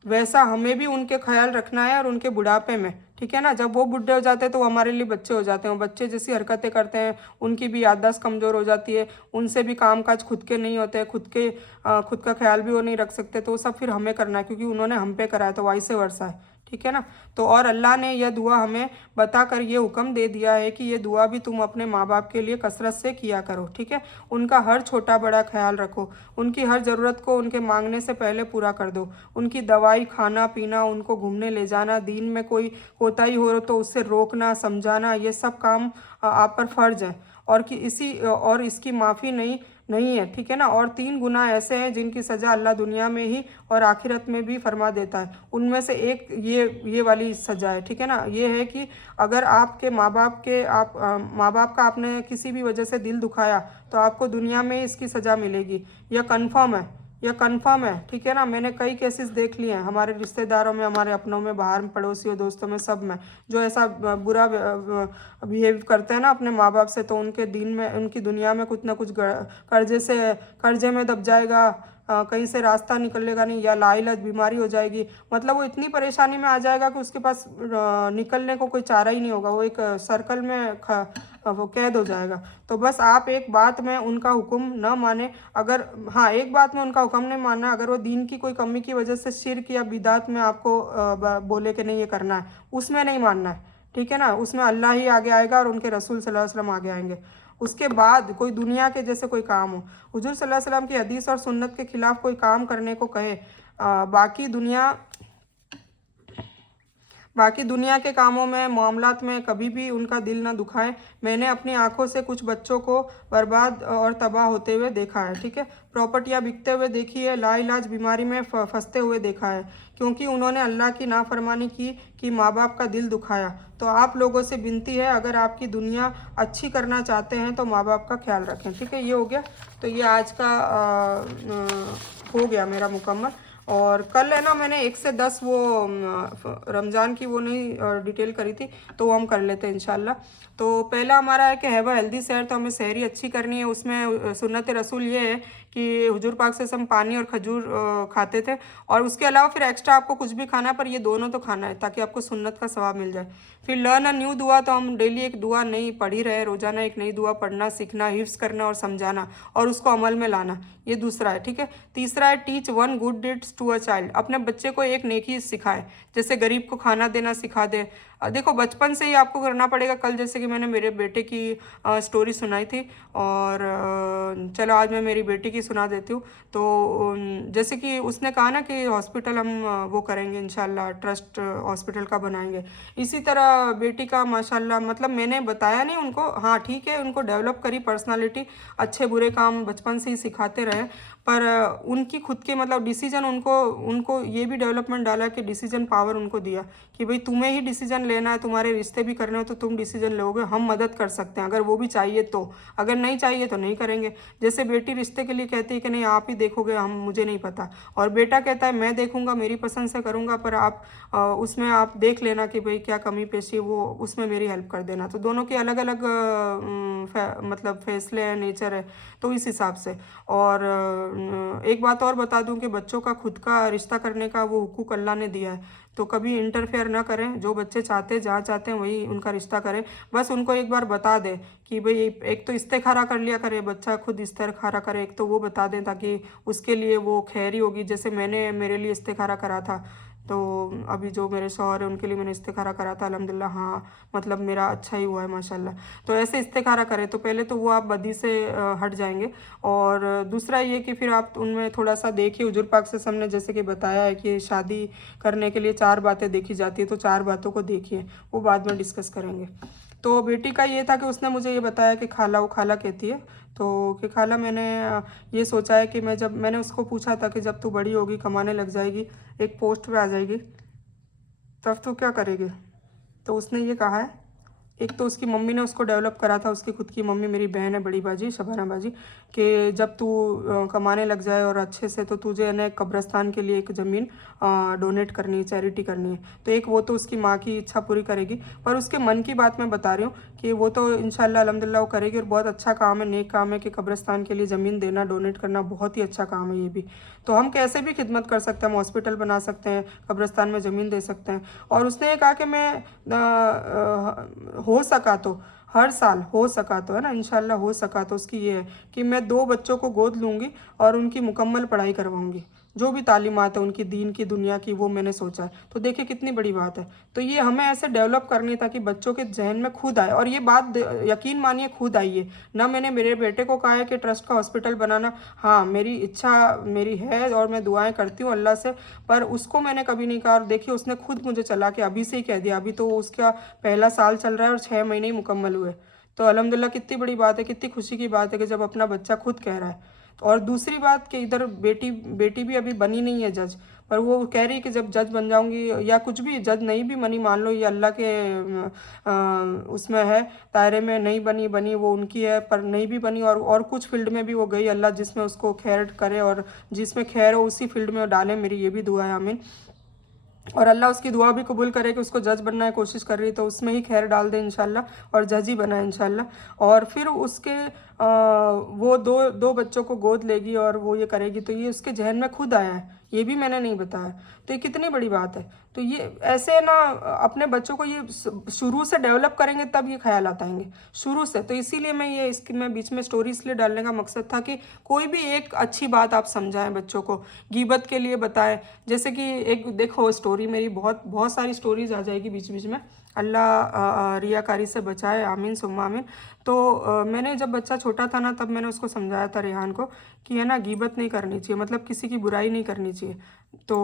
वैसा हमें भी उनके ख्याल रखना है, और उनके बुढ़ापे में, ठीक है ना। जब वो बूढ़े हो जाते हैं तो वो हमारे लिए बच्चे हो जाते हैं। बच्चे जैसी हरकतें करते हैं, उनकी भी याददाश्त कमज़ोर हो जाती है, उनसे भी काम काज खुद के नहीं होते, खुद का ख्याल भी वो नहीं रख सकते, तो वो सब फिर हमें करना है क्योंकि उन्होंने हम पे करा है, तो वाइसे वर्सा है, ठीक है ना। तो और अल्लाह ने यह दुआ हमें बताकर ये हुक्म दे दिया है कि ये दुआ भी तुम अपने माँ बाप के लिए कसरत से किया करो, ठीक है। उनका हर छोटा बड़ा ख्याल रखो, उनकी हर ज़रूरत को उनके मांगने से पहले पूरा कर दो। उनकी दवाई, खाना पीना, उनको घूमने ले जाना, दीन में कोई कोताही हो तो उससे रोकना, समझाना, ये सब काम आप पर फ़र्ज है, और इसकी माफ़ी नहीं है, ठीक है ना। और 3 गुनाह ऐसे हैं जिनकी सज़ा अल्लाह दुनिया में ही और आखिरत में भी फरमा देता है। उनमें से एक ये वाली सज़ा है, ठीक है ना। ये है कि अगर आपके माँ बाप का आपने किसी भी वजह से दिल दुखाया तो आपको दुनिया में इसकी सज़ा मिलेगी। यह कन्फर्म है, ठीक है ना। मैंने कई केसेस देख लिए हैं हमारे रिश्तेदारों में, हमारे अपनों में, बाहर में, पड़ोसियों, दोस्तों में, सब में, जो ऐसा बुरा बिहेव करते हैं ना अपने माँ बाप से, तो उनके दिन में, उनकी दुनिया में कुछ ना कुछ कर्जे में दब जाएगा, कहीं से रास्ता निकलेगा नहीं, या लाइलाज बीमारी हो जाएगी। मतलब वो इतनी परेशानी में आ जाएगा कि उसके पास निकलने को कोई चारा ही नहीं होगा, वो एक सर्कल में वो कैद हो जाएगा। तो बस आप एक बात में उनका हुक्म न माने, अगर हाँ एक बात में उनका हुक्म नहीं मानना, अगर वो दीन की कोई कमी की वजह से शिर्क या बिदात में आपको बोले कि नहीं ये करना है, उसमें नहीं मानना है, ठीक है ना। उसमें अल्लाह ही आगे आएगा और उनके रसूल सल्लल्लाहु अलैहि वसल्लम आगे आएंगे। उसके बाद कोई दुनिया के जैसे कोई काम हो, हुजूर सल्लल्लाहु अलैहि वसल्लम की हदीस और सुन्नत के खिलाफ कोई काम करने को कहे, बाकी दुनिया के कामों में, मामलात में कभी भी उनका दिल ना दुखाए। मैंने अपनी आंखों से कुछ बच्चों को बर्बाद और तबाह होते हुए देखा है, ठीक है। प्रॉपर्टियां बिकते हुए देखी है, लाइलाज बीमारी में फंसते हुए देखा है, क्योंकि उन्होंने अल्लाह की नाफरमानी की कि माँ बाप का दिल दुखाया। तो आप लोगों से विनती है, अगर आपकी दुनिया अच्छी करना चाहते हैं तो माँ बाप का ख्याल रखें, ठीक है। ये हो गया, तो ये आज का हो गया मेरा मुकम्मल। और कल है ना, मैंने 1 से 10 वो रमज़ान की वो नहीं डिटेल करी थी, तो वो हम कर लेते हैं इंशाल्लाह। तो पहला हमारा है कि हैव अ हेल्दी सहर, तो हमें सहरी अच्छी करनी है। उसमें सुन्नत रसूल ये है कि हुजूर पाक से हम पानी और खजूर खाते थे, और उसके अलावा फिर एक्स्ट्रा आपको कुछ भी खाना है, पर ये दोनों तो खाना है ताकि आपको सुन्नत का सवाब मिल जाए। फिर लर्न अ न्यू दुआ, तो हम डेली एक दुआ नई पढ़ ही रहे, रोज़ाना एक नई दुआ पढ़ना, सीखना, हिफ्स करना और समझाना, और उसको अमल में लाना, ये दूसरा है, ठीक है। तीसरा है teach 1 good deeds to a child, अपने बच्चे को एक नेकी सिखाए, जैसे गरीब को खाना देना सिखा दे। देखो बचपन से ही आपको करना पड़ेगा। कल जैसे कि मैंने मेरे बेटे की स्टोरी सुनाई थी, और चलो आज मैं मेरी बेटी की सुना देती हूँ। तो जैसे कि उसने कहा ना कि हॉस्पिटल हम वो करेंगे इंशाल्लाह, ट्रस्ट हॉस्पिटल का बनाएंगे। इसी तरह बेटी का माशाल्लाह, मतलब मैंने बताया नहीं उनको, हाँ ठीक है, उनको डेवलप करी पर्सनालिटी, अच्छे बुरे काम बचपन से ही सिखाते रहे, पर उनकी खुद के मतलब डिसीजन, उनको ये भी डेवलपमेंट डाला कि डिसीजन पावर उनको दिया कि भाई तुम्हें ही डिसीजन लेना है, तुम्हारे रिश्ते भी करने हो तो तुम डिसीजन लोगे, हम मदद कर सकते हैं अगर वो भी चाहिए तो, अगर नहीं चाहिए तो नहीं करेंगे। जैसे बेटी रिश्ते के लिए कहती है कि नहीं आप ही देखोगे, मुझे नहीं पता, और बेटा कहता है मैं देखूंगा, मेरी पसंद से करूंगा, पर आप उसमें आप देख लेना कि भाई क्या कमी पेशी, वो उसमें मेरी हेल्प कर देना। तो दोनों के अलग अलग मतलब फैसले हैं, नेचर है, तो इस हिसाब से। और एक बात और बता दूं कि बच्चों का खुद का रिश्ता करने का वो हुकूक अल्लाह ने दिया है, तो कभी इंटरफेयर ना करें। जो बच्चे चाहते हैं, जहाँ चाहते हैं वही उनका रिश्ता करें। बस उनको एक बार बता दें कि भाई एक तो इस्तेखारा कर लिया करे, बच्चा खुद इस्तेखारा करे, एक तो वो बता दें ताकि उसके लिए वो खैरी होगी। जैसे मैंने मेरे लिए इस्तेखारा करा था, तो अभी जो मेरे शौहर है उनके लिए मैंने इस्तेखारा करा था, अल्हम्दुलिल्लाह, हाँ मतलब मेरा अच्छा ही हुआ है माशाल्लाह। तो ऐसे इस्तेखारा करें तो पहले तो वो आप बदी से हट जाएंगे। और दूसरा ये कि फिर आप उनमें थोड़ा सा देखिए, हुजूर पाक से हमने जैसे कि बताया है कि शादी करने के लिए 4 बातें देखी जाती है, तो 4 बातों को देखिए, वो बाद में डिस्कस करेंगे। तो बेटी का ये था कि उसने मुझे ये बताया कि खाला, वो खाला कहती है, तो कि खाला मैंने ये सोचा है कि जब मैंने उसको पूछा था कि जब तू बड़ी होगी, कमाने लग जाएगी, एक पोस्ट पे आ जाएगी, तब तू क्या करेगी, तो उसने ये कहा है एक तो उसकी मम्मी ने उसको डेवलप करा था, उसकी खुद की मम्मी, मेरी बहन है बड़ी बाजी, शबाना बाजी, कि जब तू कमाने लग जाए और अच्छे से, तो तुझे ना कब्रिस्तान के लिए एक ज़मीन डोनेट करनी है, चैरिटी करनी है। तो एक वो तो उसकी माँ की इच्छा पूरी करेगी, पर उसके मन की बात मैं बता रही हूँ कि वो तो इंशाल्लाह अल्हम्दुलिल्लाह वो करेगी, और बहुत अच्छा काम है, नेक काम है कि कब्रिस्तान के लिए ज़मीन देना, डोनेट करना बहुत ही अच्छा काम है ये भी। तो हम कैसे भी खिदमत कर सकते हैं, हम हॉस्पिटल बना सकते हैं, कब्रिस्तान में ज़मीन दे सकते हैं। और उसने ये कहा कि मैं हो सका तो हर साल, हो सका तो, है ना, इंशाल्लाह हो सका तो उसकी ये है कि मैं 2 बच्चों को गोद लूँगी और उनकी मुकम्मल पढ़ाई करवाऊँगी, जो भी तालीमात है उनकी दीन की दुनिया की, वो मैंने सोचा है। तो देखिए कितनी बड़ी बात है। तो ये हमें ऐसे डेवलप करनी है ताकि बच्चों के जहन में खुद आए, और ये बात यकीन मानिए खुद आई है ना। मैंने मेरे बेटे को कहा है कि ट्रस्ट का हॉस्पिटल बनाना, हाँ मेरी इच्छा मेरी है और मैं दुआएं करती हूँ अल्लाह से, पर उसको मैंने कभी नहीं कहा। और देखिए उसने खुद मुझे चला के अभी से ही कह दिया, अभी तो उसका पहला साल चल रहा है और 6 महीने ही मुकम्मल हुए। तो अल्हम्दुलिल्लाह कितनी बड़ी बात है, कितनी खुशी की बात है कि जब अपना बच्चा खुद कह रहा है। और दूसरी बात कि इधर बेटी बेटी भी अभी बनी नहीं है जज, पर वो कह रही है कि जब जज बन जाऊंगी, या कुछ भी जज नहीं भी बनी, मान लो ये अल्लाह के उसमें है, दायरे में नहीं बनी, बनी वो उनकी है, पर नहीं भी बनी और कुछ फील्ड में भी वो गई, अल्लाह जिसमें उसको खैर करे और जिसमें खैर हो उसी फील्ड में डाले, मेरी ये भी दुआ है, आमीन। और अल्लाह उसकी दुआ भी कबूल करे कि उसको जज बनना है, कोशिश कर रही है तो उसमें ही खैर डाल दे इंशाल्लाह, और जज ही बना है इंशाल्लाह। और फिर उसके वो दो बच्चों को गोद लेगी और वो ये करेगी, तो ये उसके जहन में खुद आया है, ये भी मैंने नहीं बताया। तो ये कितनी बड़ी बात है। तो ये ऐसे ना अपने बच्चों को ये शुरू से डेवलप करेंगे तब ये ख्याल आएंगे, शुरू से। तो इसीलिए मैं ये इसकी मैं बीच में स्टोरी इसलिए डालने का मकसद था कि कोई भी एक अच्छी बात आप समझाएं बच्चों को, गीबत के लिए बताएं। जैसे कि एक देखो स्टोरी मेरी बहुत बहुत सारी स्टोरीज आ जाएगी बीच बीच में, अल्लाह रियाकारी से बचाए, आमीन सुम्मा आमीन। तो मैंने जब बच्चा छोटा था ना, तब मैंने उसको समझाया था रेहान को कि है ना गीबत नहीं करनी चाहिए, मतलब किसी की बुराई नहीं करनी चाहिए। तो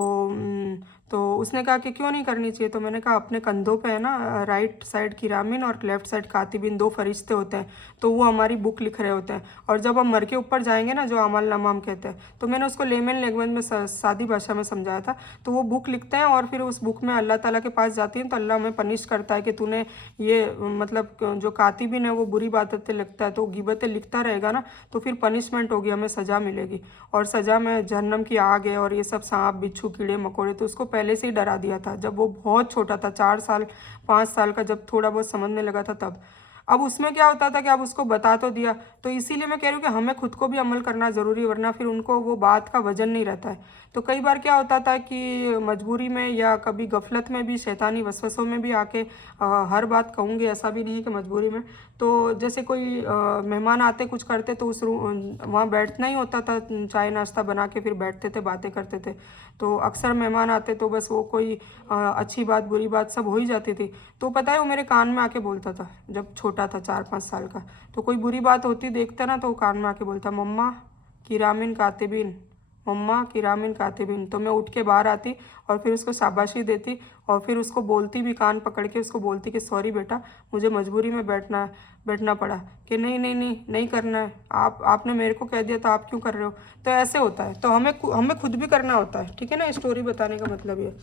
तो उसने कहा कि क्यों नहीं करनी चाहिए। तो मैंने कहा अपने कंधों पे है ना राइट साइड किरामिन और लेफ्ट साइड कातिबिन, 2 फरिश्ते होते हैं, तो वो हमारी बुक लिख रहे होते हैं, और जब हम मर के ऊपर जाएंगे ना, जो अमल नामा हम कहते हैं, तो मैंने उसको लेमन लैंग्वेज में सादी भाषा में समझाया था। तो वो बुक लिखते हैं और फिर उस बुक में अल्लाह ताला के पास जाती है, तो अल्लाह हमें पनिश करता है कि तूने ये मतलब जो कातिबिन है वो बुरी बातें लिखता है, तो गिबतें लिखता रहेगा ना, तो फिर पनिशमेंट होगी, हमें सज़ा मिलेगी, और सज़ा में जहन्नम की आग है और ये सब सांप बिच्छू कीड़े मकोड़े। तो उसको पहले से ही डरा दिया था जब वो बहुत छोटा था, 4 साल 5 साल का, जब थोड़ा बहुत समझने लगा था तब। अब उसमें क्या होता था कि अब उसको बता तो दिया, तो इसीलिए मैं कह रही हूँ कि हमें खुद को भी अमल करना ज़रूरी है, वरना फिर उनको वो बात का वजन नहीं रहता है। तो कई बार क्या होता था कि मजबूरी में या कभी गफलत में भी, शैतानी वसवसों में भी आके हर बात कहूँगी, ऐसा भी नहीं है कि मजबूरी में। तो जैसे कोई मेहमान आते कुछ करते, तो उस वहाँ बैठना ही होता था, चाय नाश्ता बना के फिर बैठते थे, बातें करते थे। तो अक्सर मेहमान आते तो बस वो कोई अच्छी बात बुरी बात सब हो ही जाती थी। तो पता है वो मेरे कान में आके बोलता था, जब छोटा था 4-5 साल का, तो कोई बुरी बात होती देखता ना, तो वो कान में आके बोलता मम्मा किरामिन कातिबिन, मम्मा किरामिन कातिबिन। तो मैं उठ के बाहर आती और फिर उसको शाबाशी देती, और फिर उसको बोलती भी, कान पकड़ के उसको बोलती कि सॉरी बेटा, मुझे मजबूरी में बैठना पड़ा, कि नहीं नहीं नहीं नहीं करना है, आपने मेरे को कह दिया तो आप क्यों कर रहे हो। तो ऐसे होता है, तो हमें खुद भी करना होता है, ठीक है ना। स्टोरी बताने का मतलब ये।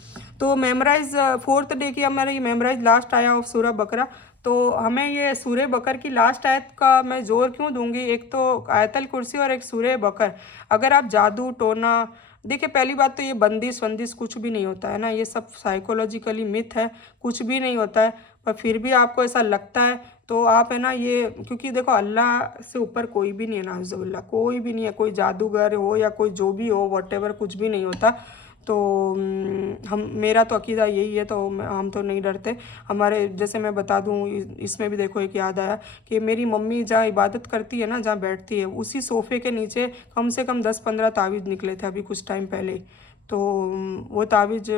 तो मेमोराइज 4th डे की हमारा ये मेमोराइज लास्ट आया ऑफ सूरह बकरा। तो हमें ये सूरह बकर की लास्ट आयत का मैं जोर क्यों दूंगी, एक तो आयतल कुर्सी और एक सूरह बकर। अगर आप जादू टोना, देखिए पहली बात तो ये बंदिश वंदिश कुछ भी नहीं होता है ना, ये सब साइकोलॉजिकली मिथ है, कुछ भी नहीं होता है। पर फिर भी आपको ऐसा लगता है तो आप है ना ये, क्योंकि देखो अल्लाह से ऊपर कोई भी नहीं है, नाउज़ुबिल्लाह, कोई भी नहीं है, कोई जादूगर हो या कोई जो भी हो, वॉटेवर, कुछ भी नहीं होता। तो हम, मेरा तो अकीदा यही है, तो हम तो नहीं डरते। हमारे जैसे मैं बता दूं, इसमें भी देखो एक याद आया कि मेरी मम्मी जहाँ इबादत करती है ना, जहाँ बैठती है, उसी सोफ़े के नीचे कम से कम 10-15 तावीज़ निकले थे अभी कुछ टाइम पहले ही। तो वो तावीज़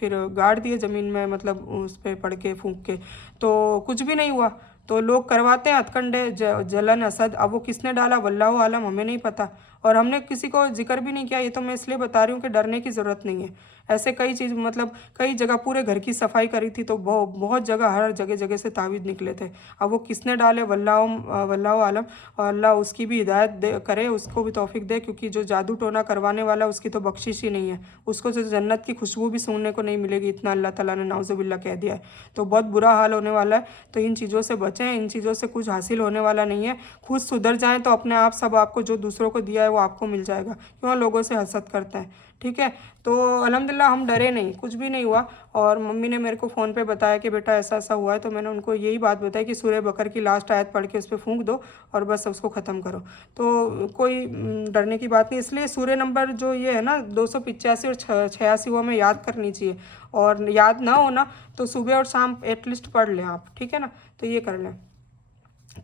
फिर गाड़ दिए ज़मीन में, मतलब उस पर पड़ के फूंक के, तो कुछ भी नहीं हुआ। तो लोग करवाते हैं हथकंडे, जलन असद, अब वो किसने डाला वल्लाहु आलम, हमें नहीं पता। और हमने किसी को जिक्र भी नहीं किया, ये तो मैं इसलिए बता रही हूँ कि डरने की ज़रूरत नहीं है। ऐसे कई चीज़ मतलब कई जगह पूरे घर की सफाई करी थी तो बहुत जगह हर जगह जगह से तावीज़ निकले थे। अब वो किसने डाले वल्लाह आलम, और अल्लाह उसकी भी हिदायत करे, उसको भी तौफीक दे, क्योंकि जो जादू टोना करवाने वाला उसकी तो बख्शिश ही नहीं है, उसको जो जन्नत की खुशबू भी सूंघने को नहीं मिलेगी, इतना अल्लाह ताला ने नाउज़ुबिल्लाह कह दिया है। तो बहुत बुरा हाल होने वाला है। तो इन चीज़ों से बचें, इन चीज़ों से कुछ हासिल होने वाला नहीं है। खुद सुधर जाएं तो अपने आप सब आपको जो दूसरों को दिया है वो आपको मिल जाएगा। क्यों लोगों से हसद करते हैं, ठीक है। तो अल्हम्दुलिल्लाह हम डरे नहीं, कुछ भी नहीं हुआ। और मम्मी ने मेरे को फ़ोन पे बताया कि बेटा ऐसा ऐसा हुआ है, तो मैंने उनको यही बात बताई कि सूरह बकर की लास्ट आयत पढ़ के उस पर फूंक दो और बस उसको ख़त्म करो। तो कोई डरने की बात नहीं। इसलिए सूरह नंबर जो ये है ना 285 और 86 वो हमें याद करनी चाहिए, और याद ना हो ना तो सुबह और शाम एटलीस्ट पढ़ लें आप, ठीक है ना। तो ये कर लें।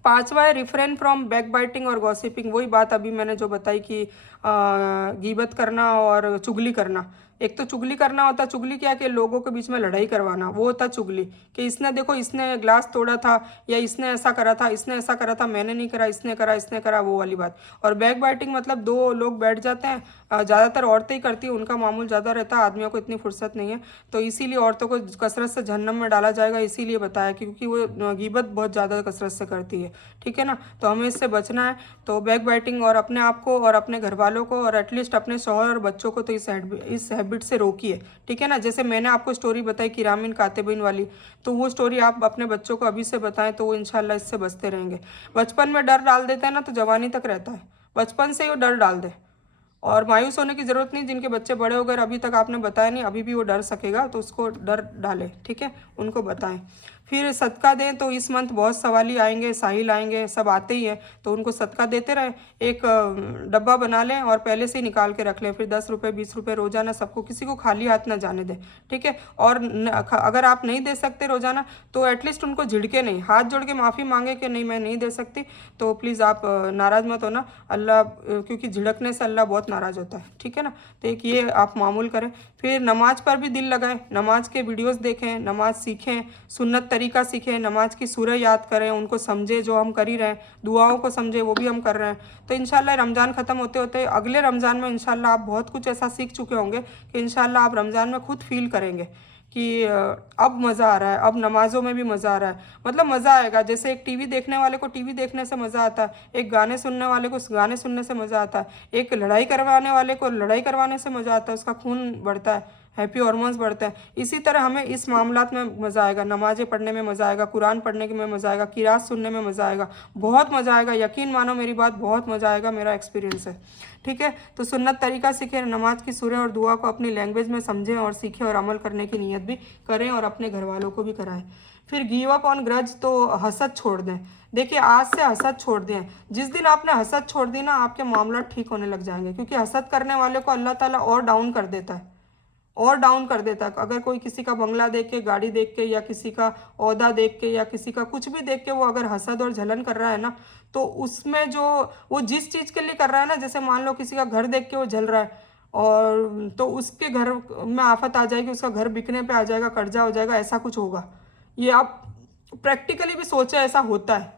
पांचवा है रिफ्रेन फ्रॉम बैक बाइटिंग और गॉसिपिंग। वही बात अभी मैंने जो बताई कि गीबत करना और चुगली करना। एक तो चुगली करना होता, चुगली क्या कि लोगों के बीच में लड़ाई करवाना, वो होता चुगली कि इसने देखो इसने ग्लास तोड़ा था, या इसने ऐसा करा था, इसने ऐसा करा था, मैंने नहीं करा, इसने करा, वो वाली बात। और बैक बाइटिंग मतलब दो लोग बैठ जाते हैं, ज़्यादातर औरतें ही करती हैं, उनका मामूल ज़्यादा रहता है, आदमियों को इतनी फुर्सत नहीं है। तो इसीलिए औरतों को कसरत से जहन्नम में डाला जाएगा, इसीलिए बताया क्योंकि वो गीबत बहुत ज़्यादा कसरत से करती है, ठीक है ना। तो हमें इससे बचना है। तो बैक बाइटिंग और अपने आप को और अपने घर वालों को और एटलीस्ट अपने शौहर और बच्चों को तो इस हैबिट से रोकिए, ठीक है ना। जैसे मैंने आपको स्टोरी बताई किरामिन कातिबिन वाली, तो वो स्टोरी आप अपने बच्चों को अभी से बताएं तो वो इंशाल्लाह इससे बचते रहेंगे। बचपन में डर डाल देते हैं ना तो जवानी तक रहता है, बचपन से ही वो डर डाल दे। और मायूस होने की ज़रूरत नहीं, जिनके बच्चे बड़े हो गए अभी तक आपने बताया नहीं, अभी भी वो डर सकेगा तो उसको डर डालें, ठीक है, उनको बताएं। फिर सदका दें, तो इस मंथ बहुत सवाली आएंगे, साहिल आएंगे, सब आते ही हैं, तो उनको सदका देते रहें। एक डब्बा बना लें और पहले से ही निकाल के रख लें, फिर 10 रुपये 20 रुपये रोज़ाना सबको, किसी को खाली हाथ ना जाने दें, ठीक है। और अगर आप नहीं दे सकते रोज़ाना तो एटलीस्ट उनको झिड़के नहीं, हाथ जोड़ के माफ़ी मांगे कि नहीं मैं नहीं दे सकती, तो प्लीज़ आप नाराज़ मत होना, अल्लाह क्योंकि झिड़कने से अल्लाह बहुत नाराज़ होता है, ठीक है ना। तो एक ये आप मामूल करें। फिर नमाज पर भी दिल लगाएं, नमाज के वीडियोस देखें, नमाज सीखें, सुन्नत तरीका सीखें, नमाज की सूरह याद करें, उनको समझे जो हम कर ही रहे हैं, दुआओं को समझे वो भी हम कर रहे हैं। तो इंशाल्लाह रमज़ान ख़त्म होते होते अगले रमज़ान में इंशाल्लाह आप बहुत कुछ ऐसा सीख चुके होंगे कि इंशाल्लाह आप रमज़ान में खुद फील करेंगे कि अब मज़ा आ रहा है, अब नमाज़ों में भी मज़ा आ रहा है, मतलब मज़ा आएगा। जैसे एक टीवी देखने वाले को टीवी देखने से मज़ा आता है, एक गाने सुनने वाले को गाने सुनने से मज़ा आता है, एक लड़ाई करवाने वाले को लड़ाई करवाने से मज़ा आता है, उसका खून बढ़ता है, हैप्पी हार्मोन्स बढ़ते हैं। इसी तरह हमें इस मामलात में मज़ा आएगा, नमाज़ें पढ़ने में मज़ा आएगा, कुरान पढ़ने में मज़ा आएगा, किरात सुनने में मज़ा आएगा, बहुत मज़ा आएगा, यकीन मानो मेरी बात, बहुत मज़ा आएगा, मेरा एक्सपीरियंस है, ठीक है। तो सुन्नत तरीका सीखें, नमाज की सूरह और दुआ को अपनी लैंग्वेज में समझें और सीखें और अमल करने की नीयत भी करें और अपने घर वालों को भी कराएं। फिर गिव अप ऑन ग्रज, तो हसद छोड़ दें। देखिए आज से हसद छोड़ दें, जिस दिन आपने हसद छोड़ दी ना आपके मामला ठीक होने लग जाएंगे, क्योंकि हसद करने वाले को अल्लाह ताला और डाउन कर देता है, और डाउन कर देता है। अगर कोई किसी का बंगला देख के, गाड़ी देख के, या किसी का ओहदा देख के, या किसी का कुछ भी देख के वो अगर हसद और जलन कर रहा है ना, तो उसमें जो वो जिस चीज़ के लिए कर रहा है ना, जैसे मान लो किसी का घर देख के वो जल रहा है, और तो उसके घर में आफत आ जाएगी, उसका घर बिकने पे आ जाएगा, कर्जा हो जाएगा, ऐसा कुछ होगा। ये आप प्रैक्टिकली भी सोचे, ऐसा होता है,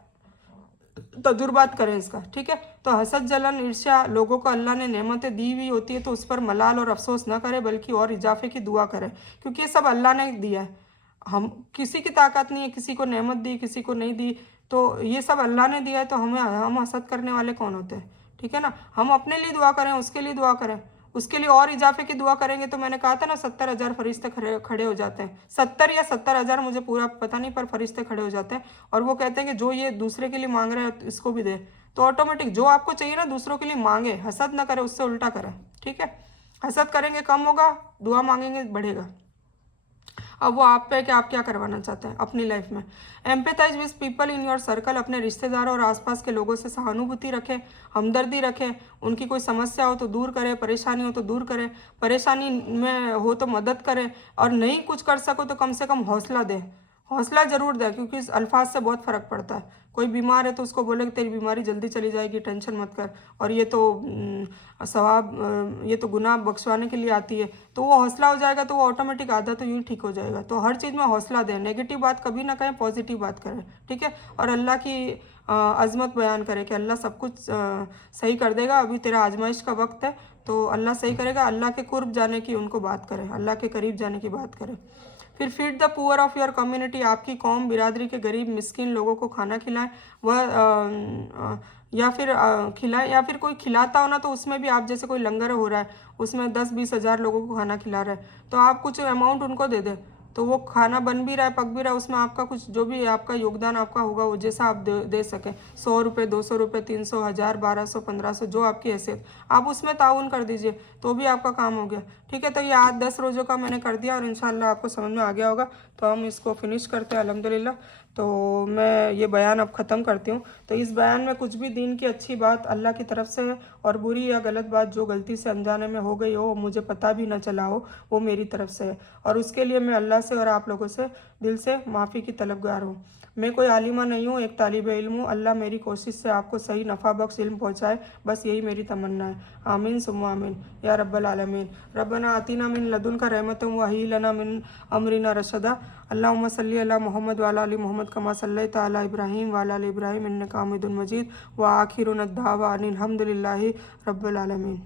तजुर्बात करें इसका, ठीक है। तो हसद जलन ईर्ष्या, लोगों को अल्लाह ने नेमतें दी हुई होती है तो उस पर मलाल और अफसोस न करें, बल्कि और इजाफे की दुआ करें, क्योंकि ये सब अल्लाह ने दिया है। हम किसी की ताकत नहीं है, किसी को नेमत दी किसी को नहीं दी, तो ये सब अल्लाह ने दिया है। तो हम हसद करने वाले कौन होते हैं, ठीक है ना। हम अपने लिए दुआ करें, उसके लिए दुआ करें, उसके लिए और इजाफे की दुआ करेंगे। तो मैंने कहा था ना 70,000 फरिश्ते खड़े हो जाते हैं, 70 या 70,000 मुझे पूरा पता नहीं, पर फरिश्ते खड़े हो जाते हैं, और वो कहते हैं कि जो ये दूसरे के लिए मांग रहे हैं इसको भी दे। तो ऑटोमेटिक जो आपको चाहिए ना दूसरों के लिए मांगे, हसद ना करे, उससे उल्टा करें, ठीक है। हसद करेंगे कम होगा, दुआ मांगेंगे बढ़ेगा। अब वो आप पे है कि आप क्या करवाना चाहते हैं अपनी लाइफ में। Empathise with people in your circle, अपने रिश्तेदारों और आसपास के लोगों से सहानुभूति रखें, हमदर्दी रखें, उनकी कोई समस्या हो तो दूर करें, परेशानी हो तो दूर करें, परेशानी में हो तो मदद करें, और नहीं कुछ कर सको तो कम से कम हौसला दें। हौसला ज़रूर दें, क्योंकि इस अल्फाज से बहुत फ़र्क पड़ता है। कोई बीमार है तो उसको बोले कि तेरी बीमारी जल्दी चली जाएगी, टेंशन मत कर, और ये तो ये तो गुनाह बख्शवाने के लिए आती है, तो वो हौसला हो जाएगा, तो वो ऑटोमेटिक आधा तो यूँ ठीक हो जाएगा। तो हर चीज़ में हौसला दें, नेगेटिव बात कभी ना कहें, पॉजिटिव बात करें, ठीक है। और अल्लाह की अज़मत बयान करें कि अल्लाह सब कुछ सही कर देगा, अभी तेरा आजमाइश का वक्त है, तो अल्लाह सही करेगा। अल्लाह के कुर्ब जाने की उनको बात करें, अल्लाह के करीब जाने की बात करें। फिर feed the poor of your community, आपकी कौम बिरादरी के गरीब मिस्किन लोगों को खाना खिलाएं। वह या फिर खिलाएं, या फिर कोई खिलाता हो ना, तो उसमें भी आप, जैसे कोई लंगर हो रहा है, उसमें 10-20 हज़ार लोगों को खाना खिला रहे हैं, तो आप कुछ अमाउंट उनको दे दें, तो वो खाना बन भी रहा है, पक भी रहा है, उसमें आपका कुछ जो भी आपका योगदान आपका होगा, वो जैसा आप दे सकें, 100 रुपये, 200 रुपये, 300, 1000, 1200, 1500, जो आपकी हैसियत, आप उसमें ताउन कर दीजिए, तो भी आपका काम हो गया, ठीक है। तो ये आज 10 रोज़ों का मैंने कर दिया, और इंशाल्लाह आपको समझ में आ गया होगा। तो हम इसको फिनिश करते हैं अल्हम्दुलिल्लाह। तो मैं ये बयान अब ख़त्म करती हूँ। तो इस बयान में कुछ भी दीन की अच्छी बात अल्लाह की तरफ से है, और बुरी या गलत बात जो गलती से अनजाने में हो गई हो, मुझे पता भी ना चला हो, वो मेरी तरफ से है, और उसके लिए मैं अल्लाह से और आप लोगों से दिल से माफ़ी की तलबगार हूँ। मैं कोई आलिमा नहीं हूँ, एक तालिब इल्म हूँ। अल्लाह मेरी कोशिश से आपको सही नफ़ा बख्श इल्म पहुँचाए, बस यही मेरी तमन्ना है। आमीन सुम्मा आमीन या रब्बल आलमीन। रब्बना आतिना मिन लदुनका रहमतन व हय्यि लना मिन अमरिना रशदा। अल्लाहुम्मा सल्लि अला मुहम्मद व अला आलि मुहम्मद कमा सल्लैता अला इब्राहीम व अला आलि इब्राहीम इन्नका हमीदुन मजीद। व आखिरु दावा अनिल हम्दुलिल्लाहि रब्बिल आलमीन।